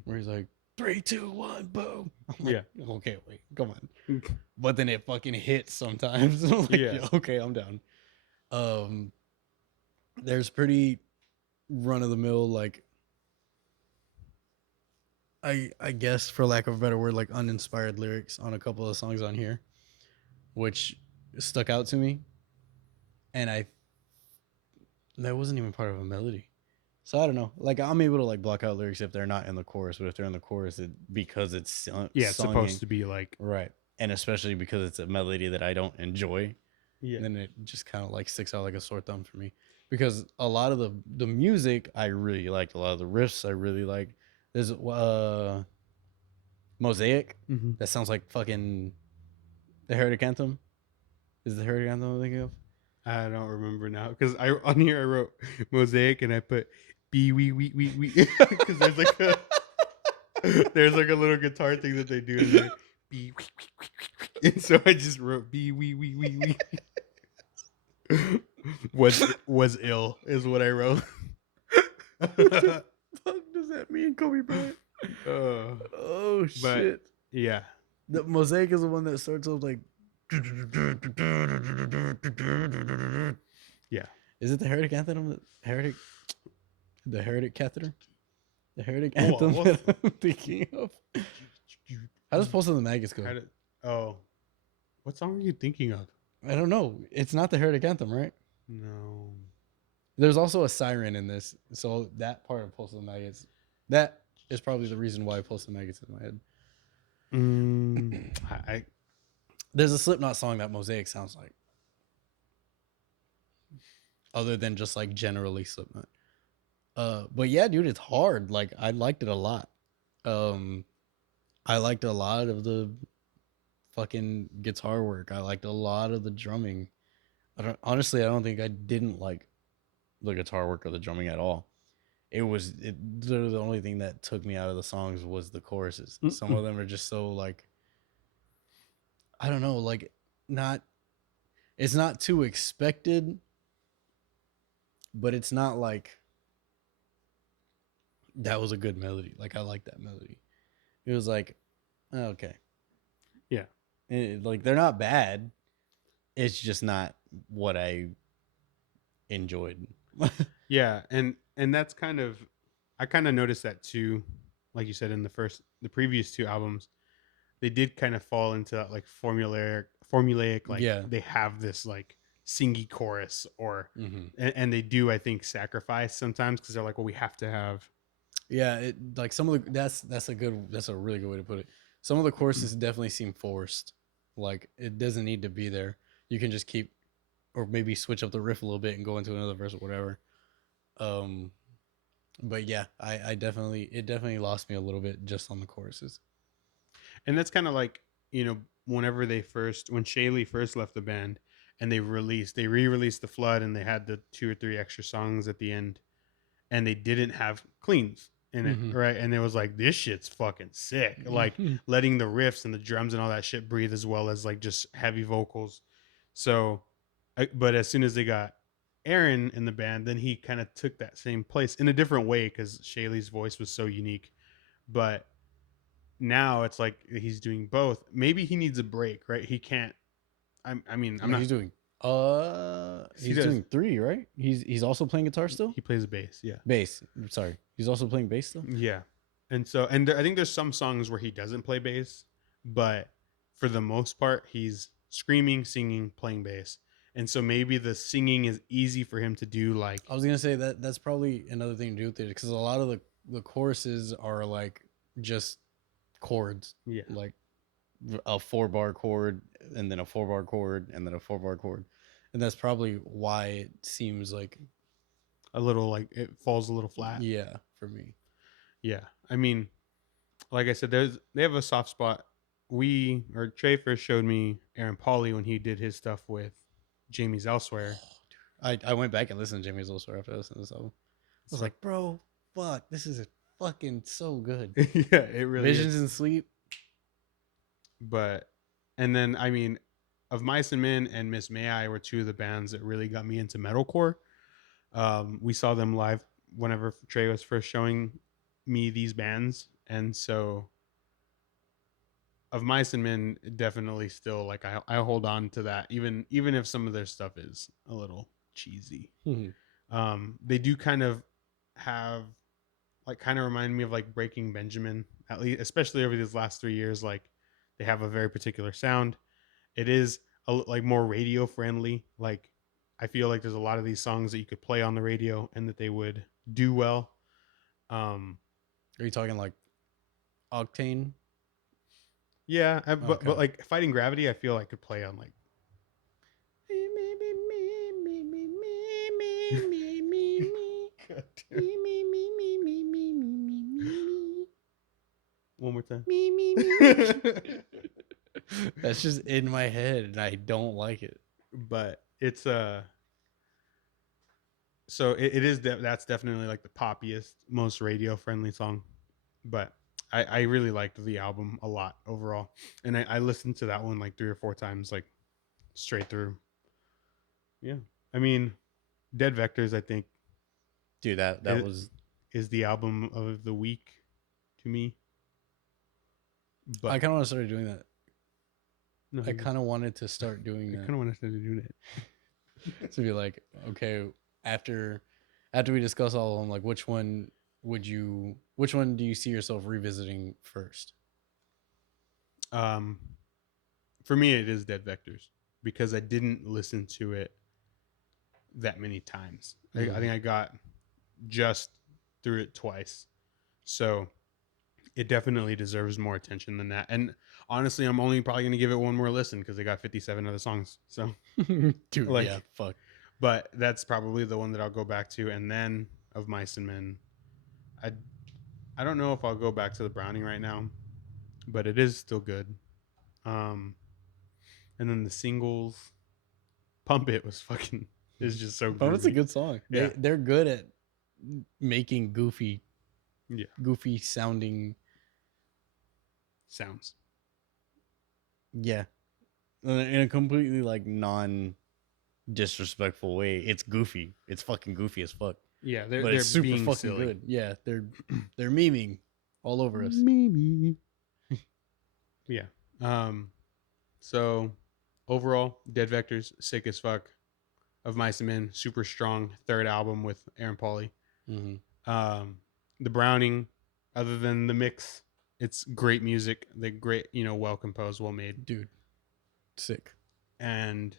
Where he's like 3, 2, 1, boom. I'm like, yeah. Okay, wait, come on. But then it fucking hits sometimes. I'm like, yeah, okay, I'm down. There's pretty run of the mill, like I guess for lack of a better word, like uninspired lyrics on a couple of songs on here, which stuck out to me. And that wasn't even part of a melody. So I don't know. Like I'm able to like block out lyrics if they're not in the chorus, but if they're in the chorus, because it's it's supposed to be like right, and especially because it's a melody that I don't enjoy, then it just kind of like sticks out like a sore thumb for me. Because a lot of the music I really liked, a lot of the riffs I really liked. There's Mosaic that sounds like fucking the Heretic Anthem. Is the Heretic Anthem I'm thinking of? I don't remember now because on here I wrote Mosaic and I put Be we because there's like a little guitar thing that they do in there. Be and so I just wrote be we was ill is what I wrote. What the fuck does that mean, Kobe Bryant? Oh But shit! yeah, The Mosaic is the one that starts off like. yeah. Is it the heretic anthem? The heretic catheter? The heretic Well, anthem well, that I'm thinking of. How does Pulse of the Maggots go? What song are you thinking of? I don't know. It's not the heretic anthem, right? No. There's also a siren in this, so that part of Pulse of the Maggots, that is probably the reason why Pulse of the Maggots is in my head. There's a Slipknot song that Mosaic sounds like, other than just like generally Slipknot. But yeah, dude, it's hard. Like I liked it a lot. I liked a lot of the fucking guitar work. I liked a lot of the drumming. I don't think I didn't like the guitar work or the drumming at all. Literally the only thing that took me out of the songs was the choruses. Some of them are just so like, I don't know, like it's not too expected, but it's not like that was a good melody. Like I like that melody. It was like, okay. Yeah. Like they're not bad. It's just not what I enjoyed. Yeah, and that's I kind of noticed that too. Like you said in the previous two albums, they did kind of fall into that like formulaic like they have this like singy chorus or and they do I think sacrifice sometimes because they're like, well, we have to have. Yeah, like some of the that's a really good way to put it. Some of the choruses definitely seem forced. Like it doesn't need to be there. You can just keep, or maybe switch up the riff a little bit and go into another verse or whatever. But yeah, it definitely lost me a little bit just on the choruses. And that's kind of like, whenever when Shaylee first left the band and they re-released The Flood and they had the 2 or 3 extra songs at the end and they didn't have cleans in it, right? And it was like, this shit's fucking sick. Like letting the riffs and the drums and all that shit breathe as well as like just heavy vocals. So, but as soon as they got Aaron in the band, then he kind of took that same place in a different way because Shaylee's voice was so unique. But now it's like he's doing both. Maybe he needs a break, right? He can't. I'm not. He's doing. He's doing 3, right? He's also playing guitar still. He plays bass, yeah. Bass. Sorry, he's also playing bass still. Yeah, and so I think there's some songs where he doesn't play bass, but for the most part, he's screaming, singing, playing bass. And so maybe the singing is easy for him to do. Like I was gonna say that's probably another thing to do with it because a lot of the choruses are like just chords. Yeah, like a 4-bar chord and then a 4-bar chord and then a 4-bar chord, and that's probably why it seems like a little like it falls a little flat. Yeah, for me. Yeah, I mean, like I said, they have a soft spot. Trey first showed me Aaron Pauley when he did his stuff with Jamie's Elsewhere. I went back and listened to Jamie's Elsewhere after I listened to this album. I was like, bro, fuck, this is fucking so good. Yeah, it really Visions is. in Sleep. But, and then, I mean, Of Mice and Men and Miss May I were 2 of the bands that really got me into metalcore. We saw them live whenever Trey was first showing me these bands. And so Of Mice and Men definitely still, like, I hold on to that, even if some of their stuff is a little cheesy. They do kind of have, like, kind of remind me of, like, Breaking Benjamin, at least, especially over these last 3 years. Like, they have a very particular sound. It is like more radio friendly. Like, I feel like there's a lot of these songs that you could play on the radio and that they would do well. Are you talking like Octane? Yeah, but like Fighting Gravity, I feel like could play on like. One more time. That's just in my head and I don't like it. But it's So it is that's definitely like the poppiest, most radio friendly song. But I really liked the album a lot overall, and I listened to that one like 3 or 4 times, like straight through. Yeah, I mean, DeadVectors, I think, Dude, that is, was. is the album of the week to me. I But kind of want to start doing that. no, I kind of wanted to start I doing kind that. of want to start doing it. To be like, okay, after we discuss all of them, like which one do you see yourself revisiting first? Um, for me, it is DeadVectors because I didn't listen to it that many times. I think I got just through it twice, so it definitely deserves more attention than that. And honestly, I'm only probably gonna give it one more listen because they got 57 other songs. So, Dude, like, yeah, fuck. but that's probably the one that I'll go back to. And then of Mice and Men, I I don't know if I'll go back to the Browning right now, but it is still good. Um, and then the singles, Pump It was fucking is just so Oh, that's a groovy. good song. Yeah. They're good at making Yeah, goofy sounding. sounds. Yeah, in a completely like non disrespectful way. It's goofy. It's fucking goofy as fuck. Yeah, But they're it's super being fucking silly. good. Yeah, they're memeing all over us. Mimi. Yeah. So overall, DeadVectors, sick as fuck. Of Mice and Men, super strong. Third album with Aaron Pauley. The Browning, other than the mix, it's great music. The great, well composed, well made. Dude, sick. And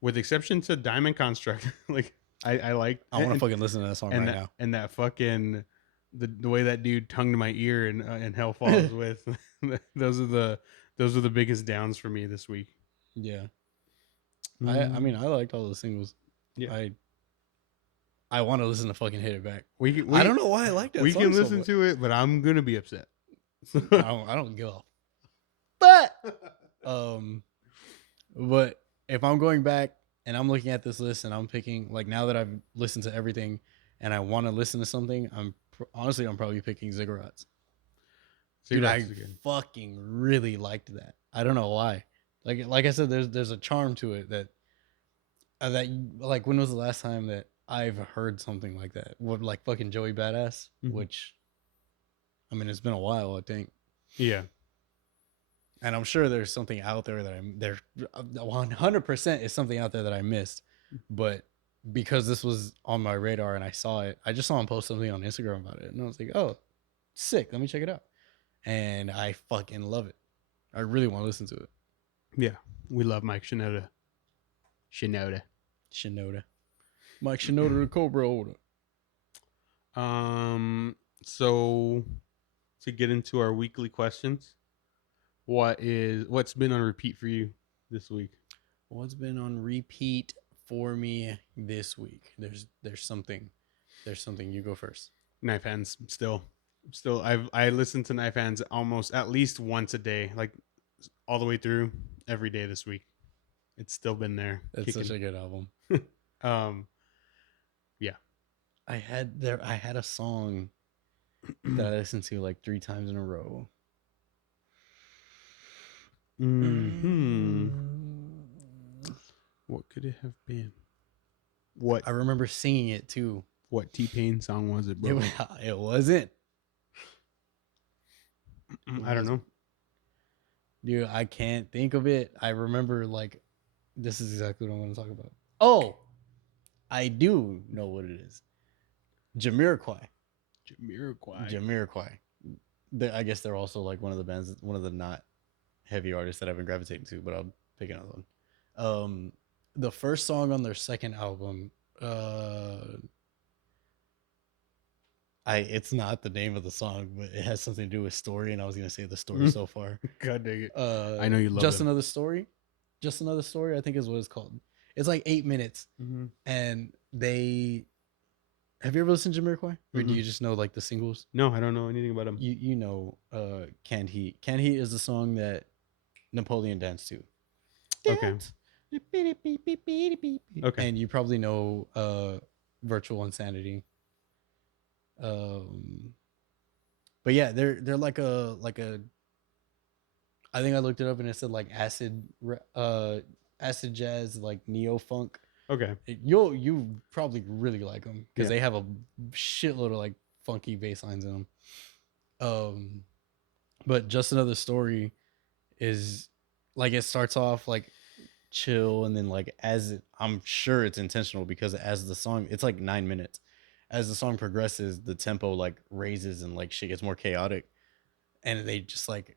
with exception to Diamond Construct, like I like. I want to fucking listen to that song right now. And that fucking the way that dude tongued my ear and Hell Falls with those are the biggest downs for me this week. Yeah. I mean, I liked all the singles. Yeah. I want to listen to fucking Hit It Back. We I don't know why I like that we song can so listen much. to it, but I'm gonna be upset. I don't give a but if I'm going back and I'm looking at this list and I'm picking, like, now that I've listened to everything and I want to listen to something, honestly I'm probably picking Ziggurats. Dude, I fucking really liked that. I don't know why. Like I said, there's a charm to it that like, when was the last time that I've heard something like that? What, like fucking Joey Badass, which, I mean, it's been a while, I think. Yeah. And I'm sure there's something out there that there 100% is something out there that I missed. But because this was on my radar and I saw it, I just saw him post something on Instagram about it. And I was like, oh, sick. Let me check it out. And I fucking love it. I really want to listen to it. Yeah. We love Mike Shinoda. Shinoda. Mike Shinoda, the Cobra holder. So to get into our weekly questions, what's been on repeat for you this week? What's been on repeat for me this week? There's something. You go first. Knife Hands. Still I listen to Knife Hands almost at least once a day, like all the way through every day this week. It's still been there. That's kicking. Such a good album. Yeah. I had a song that I listened to like 3 times in a row. What could it have been? What I remember singing it too. What T-Pain song was it, bro? It wasn't. I don't know. Dude, I can't think of it. I remember, like, this is exactly what I want to talk about. Oh, I do know what it is. Jamiroquai. I guess they're also like one of the bands, one of the not heavy artists that I've been gravitating to, but I'll pick another one. The first song on their second album, it's not the name of the song, but it has something to do with story, and I was gonna say the story so far. God dang it! I know you love Just Another Story. Just Another Story, I think is what it's called. It's like 8 minutes, and they. Have you ever listened to Jamiroquai, or do you just know like the singles? No, I don't know anything about them. You know, Can't He? Can't He is the song that Napoleon danced to. Okay. Okay. And you probably know Virtual Insanity. But yeah, they're like a I think I looked it up and it said like acid jazz, like neo funk. Okay. You probably really like them because Yeah. they have a shitload of like funky bass lines in them. But Just Another Story is like, it starts off like chill, and then like I'm sure it's intentional because as the song, it's like 9 minutes. As the song progresses, the tempo like raises and like shit gets more chaotic, and they just like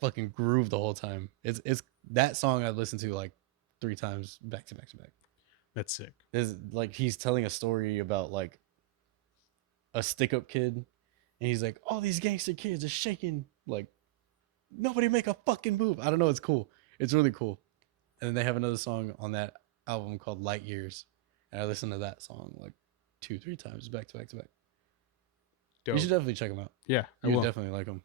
fucking groove the whole time. It's that song I listened to like 3 times back to back to back. That's sick. There's like, he's telling a story about like a stick up kid, and he's like, all these gangster kids are shaking, like nobody make a fucking move. I don't know, it's cool. It's really cool. And then they have another song on that album called Light Years, and I listened to that song like 2-3 times back to back to back. Dope. You should definitely check them out. Yeah, I You will. would definitely like them.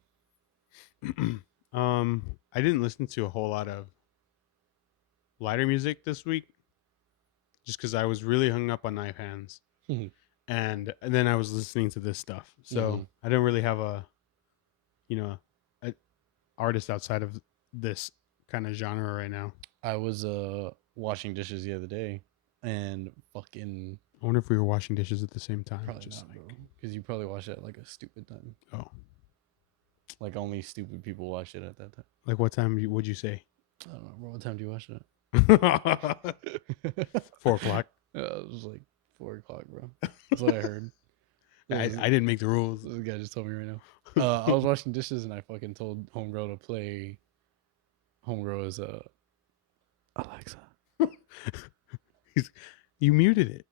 I didn't listen to a whole lot of lighter music this week, just because I was really hung up on Knife Hands, and then I was listening to this stuff, so I didn't really have a artist outside of this kind of genre right now. I was washing dishes the other day, and fucking I wonder if we were washing dishes at the same time. probably not, bro, because you probably watch it at like a stupid time. Oh, Like only stupid people watch it at that time. like what time would you say? I don't know, bro. What time do you watch it? 4 o'clock. It was like 4 o'clock, bro. That's what I heard. I didn't make the rules. This guy just told me right now. I was washing dishes and I fucking told homegirl to play. Homegirl is Alexa. You muted it.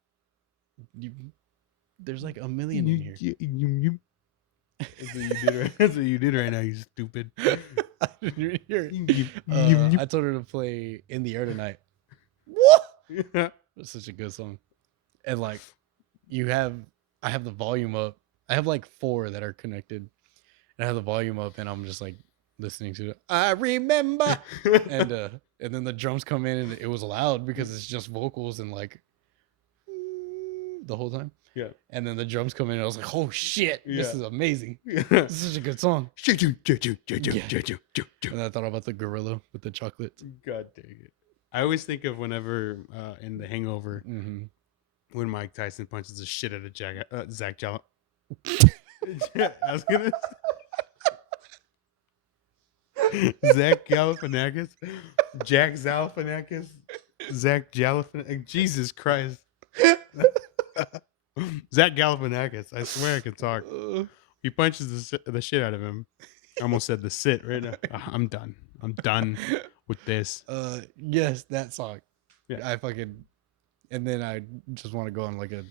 There's like a million in here. You That's what you did right now, you stupid. I didn't even hear it. I told her to play In the Air Tonight. What? It's such a good song. And like, I have the volume up. I have like 4 that are connected. And I have the volume up and I'm just like listening to it. I remember. and then the drums come in and it was loud because it's just vocals and like the whole time. Yeah. And then the drums come in and I was like, oh shit, this is amazing. Yeah. This is such a good song. And And I thought about the gorilla with the chocolate. God dang it. I always think of whenever in The Hangover, when Mike Tyson punches the shit out of Zach Gal. I was gonna Zach Galifianakis, Jack Zalifianakis, Zach Galifianakis. Jesus Christ. Zach Galifianakis. I swear I can talk. He punches the shit out of him. I almost said the sit right now. I'm done. I'm done with this. Yes, that song. Yeah. I fucking, and then I just want to go on like a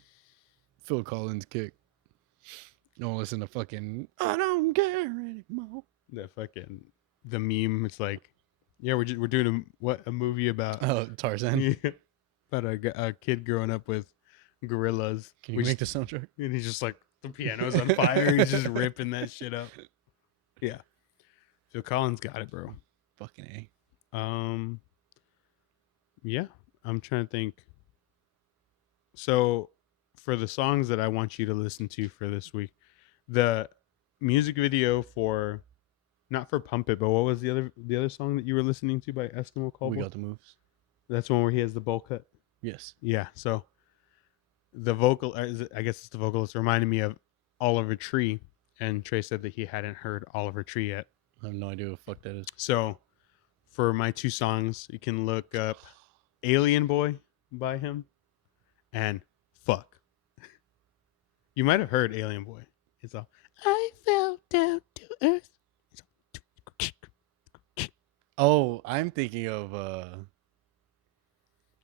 Phil Collins kick. Don't listen to fucking I don't care anymore. The meme. It's like, yeah, we're doing a movie about Tarzan. Yeah, about a kid growing up with gorillas. Can you make the soundtrack? And he's just like, the piano's on fire. He's just ripping that shit up. Yeah. Phil Collins got it, bro. Fucking A. Yeah, I'm trying to think. So, for the songs that I want you to listen to for this week, the music video for, not for Pump It, but what was the other song that you were listening to by Eskimo Callboy? We Got the Moves. That's one where he has the bowl cut. Yes. Yeah. So, the vocal, I guess it's the vocalist, reminded me of Oliver Tree, and Tre said that he hadn't heard Oliver Tree yet. I have no idea what the fuck that is. So, for my 2 songs, you can look up Alien Boy by him and Fuck. You might have heard Alien Boy. It's all, I fell down to earth. Oh, I'm thinking of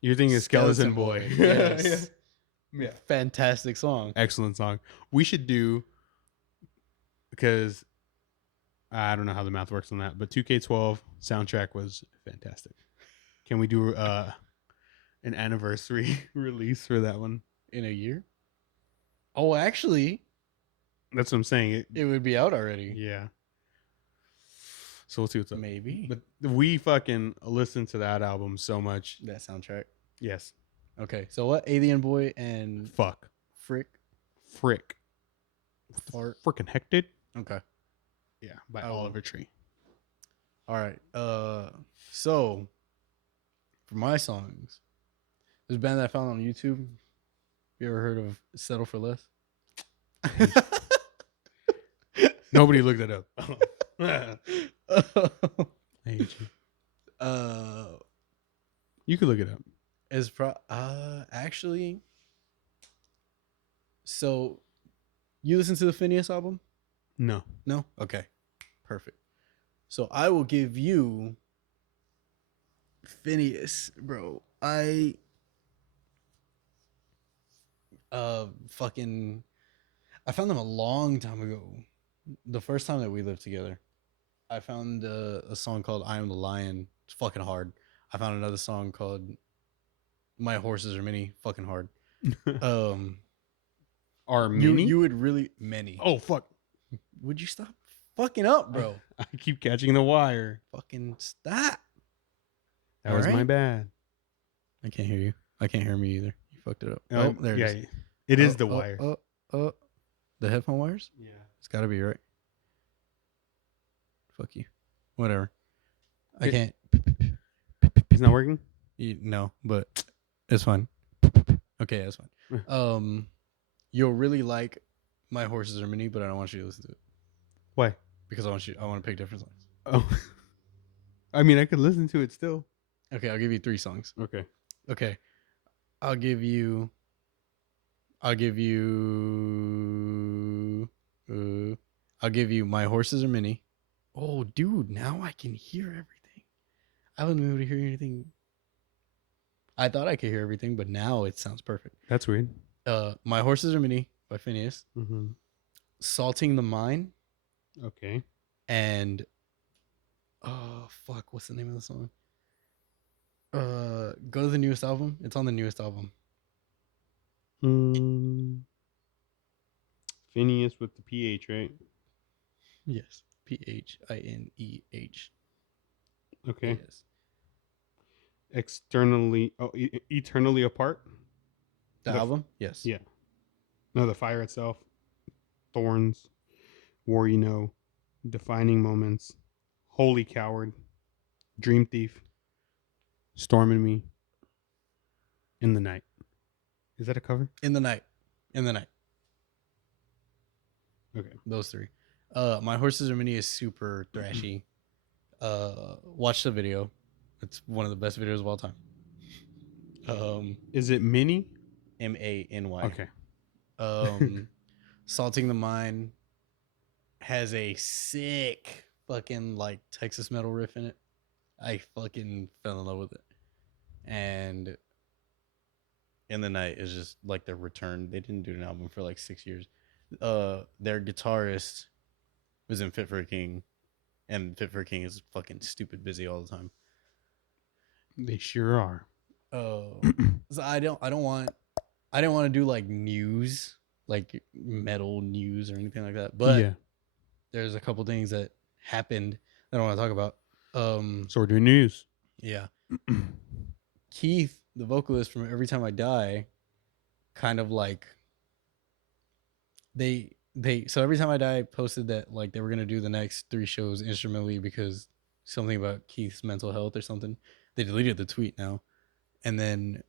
You're thinking of Skeleton Boy. Yes. Yeah. Fantastic song. Excellent song. We should do, because I don't know how the math works on that, but 2K12 soundtrack was fantastic. Can we do an anniversary release for that one? In a year? Oh, actually, That's what I'm saying. it would be out already. Yeah. So we'll see what's up. Maybe. But we fucking listened to that album so much. That soundtrack. Yes. Okay, so what? Alien Boy and Fuck. Frick Frick. Fart. Frickin' hected. Okay. Yeah, by I will. Oliver Tree. All right. So for my songs, there's a band that I found on YouTube. You ever heard of Settle for Less? Nobody looked it up. I hate you. You could look it up. Is actually. So, you listen to the Phineas album? No. No? Okay. Perfect. So I will give you Phineas, bro. I fucking I found them a long time ago. The first time that we lived together. I found a song called I Am the Lion. It's fucking hard. I found another song called My Horses Are Many. Fucking hard. Are many? You would really many. Oh fuck. Would you stop fucking up, bro? I keep catching the wire. Fucking stop. That was my bad. I can't hear you. I can't hear me either. You fucked it up. Oh, there it is. It is the wire. The headphone wires? Yeah. It's got to be right. Fuck you. Whatever. I can't. It's not working? No, but it's fine. Okay, that's fine. You'll really like My Horses Are Many, but I don't want you to listen to it. Why? Because I want to pick different songs. Oh. I mean, I could listen to it still. Okay, I'll give you 3 songs. Okay. I'll give you My Horses Are Many. Oh, dude, now I can hear everything. I haven't been able to hear anything. I thought I could hear everything, but now it sounds perfect. That's weird. My Horses Are Many by Phineas. Mm-hmm. Salting the Mind. Okay. And oh fuck, what's the name of the song? Go to the newest album. It's on the newest album. Phineas with the PH, right? Yes. PHINEH. Okay. Yes. Eternally Apart? The album? Yes. Yeah. No, The Fire Itself. Thorns. War You Know. Defining Moments. Holy Coward. Dream Thief. Storm and Me. In the Night. Is that a cover? In the Night. Okay. Those 3. My Horses Are Many is super thrashy. Watch the video. It's one of the best videos of all time. Is it Mini? MANY. Okay. Salting the Mind has a sick fucking like Texas metal riff in it. I fucking fell in love with it. And In the Night is just like their return. They didn't do an album for like 6 years. Their guitarist was in Fit for a King, and Fit for a King is fucking stupid busy all the time. They sure are. So I didn't want to do like news, like metal news or anything like that. But yeah, there's a couple things that happened that I want to talk about. So we're doing news. Yeah. Keith, the vocalist from Every Time I Die, kind of like so Every Time I Die posted that like they were gonna do the next 3 shows instrumentally because something about Keith's mental health or something. They deleted the tweet now. And then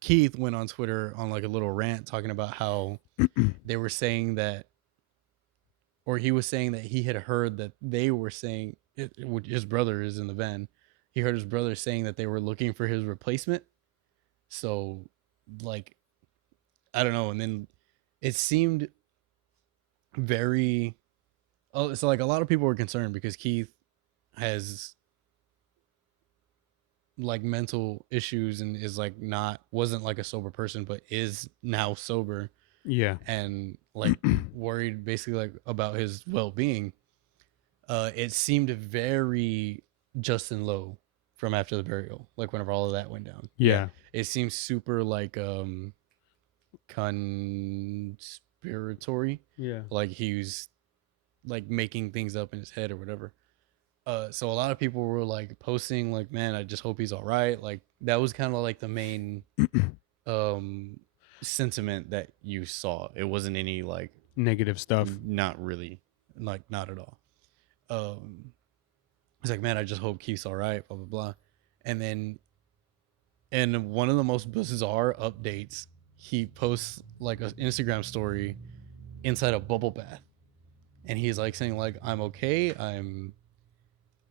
Keith went on Twitter on like a little rant talking about how they were saying that, or he was saying that he had heard that they were saying, his brother is in the band. He heard his brother saying that they were looking for his replacement. So like, I don't know. And then it seemed very, so like a lot of people were concerned because Keith has like mental issues and is like wasn't like a sober person, but is now sober. Yeah. And like worried basically like about his well-being. It seemed very Justin Lowe from After the Burial, like whenever all of that went down. Yeah. It seems super like conspiratory. Yeah. Like he was like making things up in his head or whatever. So a lot of people were like posting like, man, I just hope he's all right. Like that was kind of like the main sentiment that you saw. It wasn't any like Negative stuff. not really, like not at all. It's like, man, I just hope Keith's all right, blah blah blah. And then in one of the most bizarre updates, he posts like an Instagram story inside a bubble bath, and he's like saying like, I'm okay,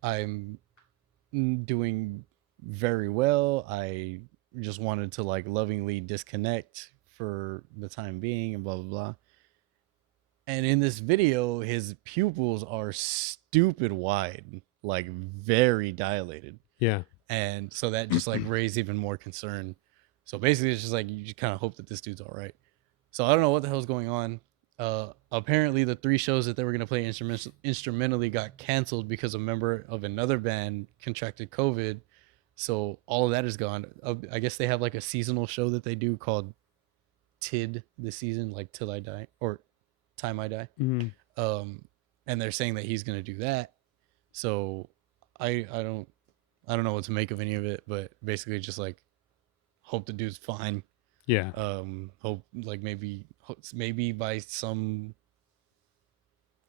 I'm doing very well. I just wanted to like lovingly disconnect for the time being and blah blah blah. And in this video, his pupils are stupid wide, like very dilated. Yeah. And so that just like raised even more concern. So basically, it's just like you just kind of hope that this dude's all right. So I don't know what the hell's going on. Apparently, the 3 shows that they were going to play instrumentally got canceled because a member of another band contracted COVID. So all of that is gone. I guess they have like a seasonal show that they do called Tid this season, like Till I Die or Time I Die. Mm-hmm. And they're saying that he's going to do that. So I don't know what to make of any of it, but basically just like hope the dude's fine. Yeah. Hope like maybe by some,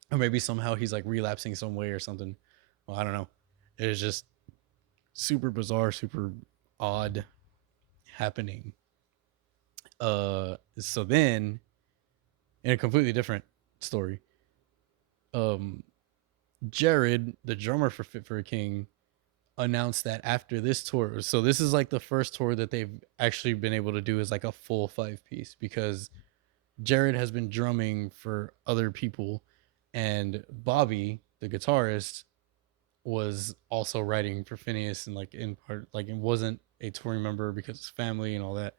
or maybe somehow he's like relapsing some way or something. Well, I don't know. It was just super bizarre, super odd happening. So then in a completely different story, Jared, the drummer for Fit for a King, announced that after this tour, so this is like the first tour that they've actually been able to do is like a full 5-piece, because Jared has been drumming for other people, and Bobby, the guitarist, was also writing for Phineas, and like in part, like it wasn't a touring member because it's family and all that.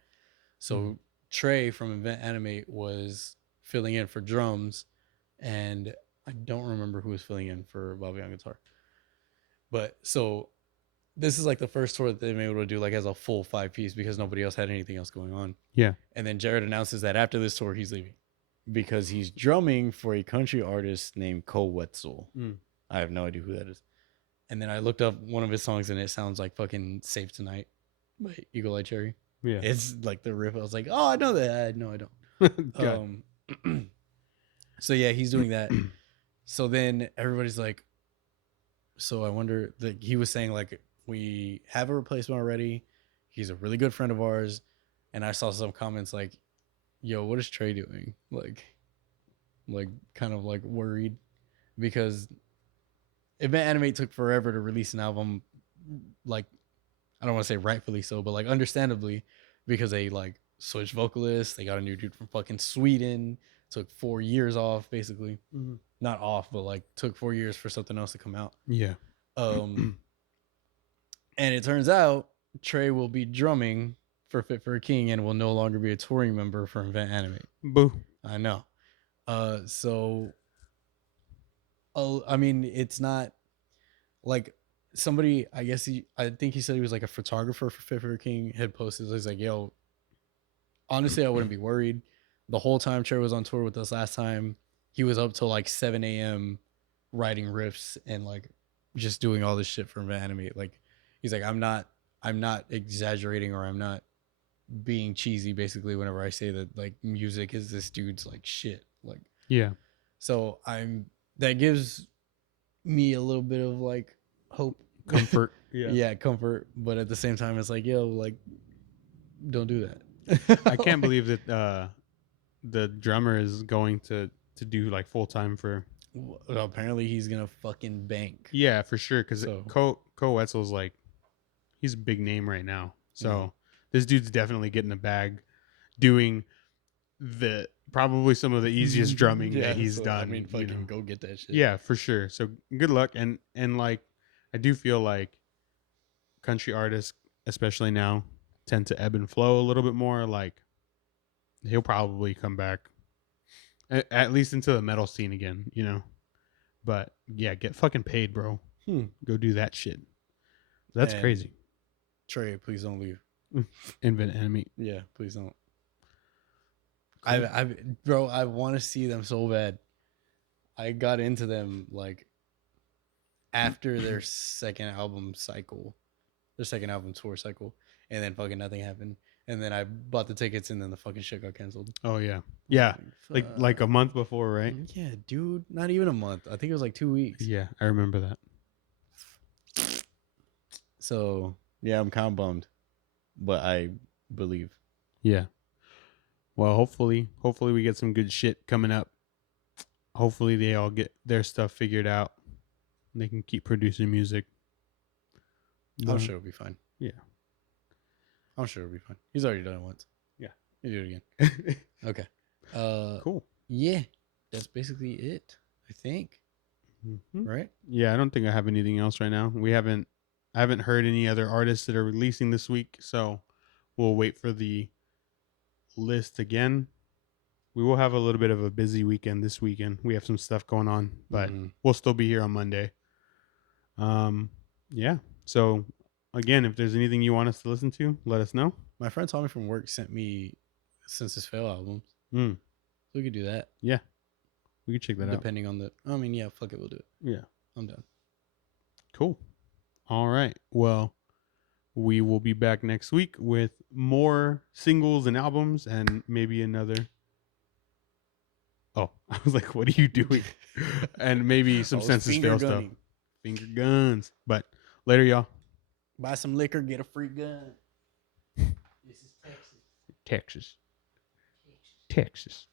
So Tre from Invent Animate was filling in for drums, and I don't remember who was filling in for Bobby on guitar. But so this is like the first tour that they've been able to do like as a full 5-piece because nobody else had anything else going on. Yeah. And then Jared announces that after this tour he's leaving because he's drumming for a country artist named Cole Wetzel. I have no idea who that is. And then I looked up one of his songs and it sounds like fucking Save Tonight by Eagle Eye Cherry. Yeah. It's like the riff. I was like, oh, I know that. No, I don't. So yeah, he's doing that. So then everybody's like, so I wonder that he was saying like, we have a replacement already. He's a really good friend of ours. And I saw some comments like, yo, what is Tre doing? Like kind of like worried because Event Animate took forever to release an album. Like, I don't want to say rightfully so, but like understandably, because they like switched vocalists. They got a new dude from fucking Sweden. Took 4 years off, basically. Not off, but like took 4 years for something else to come out. Yeah. And it turns out Tre will be drumming for Fit for a King and will no longer be a touring member for Invent Animate. Boo. I know. So, I mean, it's not like somebody, I think he said he was like a photographer for Fit for a King, had posted. He's like, yo, honestly, I wouldn't be worried. The whole time Tre was on tour with us last time, he was up till like 7 a.m. writing riffs and like just doing all this shit for Invent Animate. Like, he's like, I'm not exaggerating or I'm not being cheesy basically whenever I say that like music is this dude's like shit. Like, yeah. So that gives me a little bit of like hope, comfort. Yeah. Comfort. But at the same time, it's like, yo, like, don't do that. I can't believe that the drummer is going to do like full time for. Well, apparently he's gonna fucking bank. Yeah, for sure. Because Cole Wetzel's like, he's a big name right now. So this dude's definitely getting a bag, doing probably some of the easiest drumming that he's done. I mean, fucking go get that shit. Yeah, for sure. So good luck. And like, I do feel like country artists, especially now, tend to ebb and flow a little bit more. Like, he'll probably come back at least into the metal scene again, but yeah, get fucking paid, bro. Go do that shit. That's crazy. Tre, please don't leave. Invent Animate. Yeah, please don't. Cool. I want to see them so bad. I got into them like after their second album tour cycle, and then fucking nothing happened. And then I bought the tickets, and then the fucking shit got canceled. Oh yeah, yeah. Like a month before, right? Yeah, dude. Not even a month. I think it was like 2 weeks. Yeah, I remember that. So yeah, I'm kind of bummed, but I believe. Yeah. Well, hopefully we get some good shit coming up. Hopefully they all get their stuff figured out. And they can keep producing music. I'm sure it'll be fine. Yeah. I'm sure it'll be fine. He's already done it once. Yeah. You do it again. Okay. Cool. Yeah, that's basically it. I think. Mm-hmm. Right? Yeah, I don't think I have anything else right now. I haven't heard any other artists that are releasing this week, so we'll wait for the list again. We will have a little bit of a busy weekend this weekend. We have some stuff going on, but we'll still be here on Monday. Yeah. So again, if there's anything you want us to listen to, let us know. My friend Tommy from work sent me Census Fail albums. So we could do that. Yeah. We could check that out. Depending on the yeah, fuck it, we'll do it. Yeah. I'm done. Cool. All right. Well, we will be back next week with more singles and albums and maybe another. Oh, I was like, what are you doing? And maybe some Census Fail stuff. Finger guns. But later, y'all. Buy some liquor, get a free gun. This is Texas. Texas.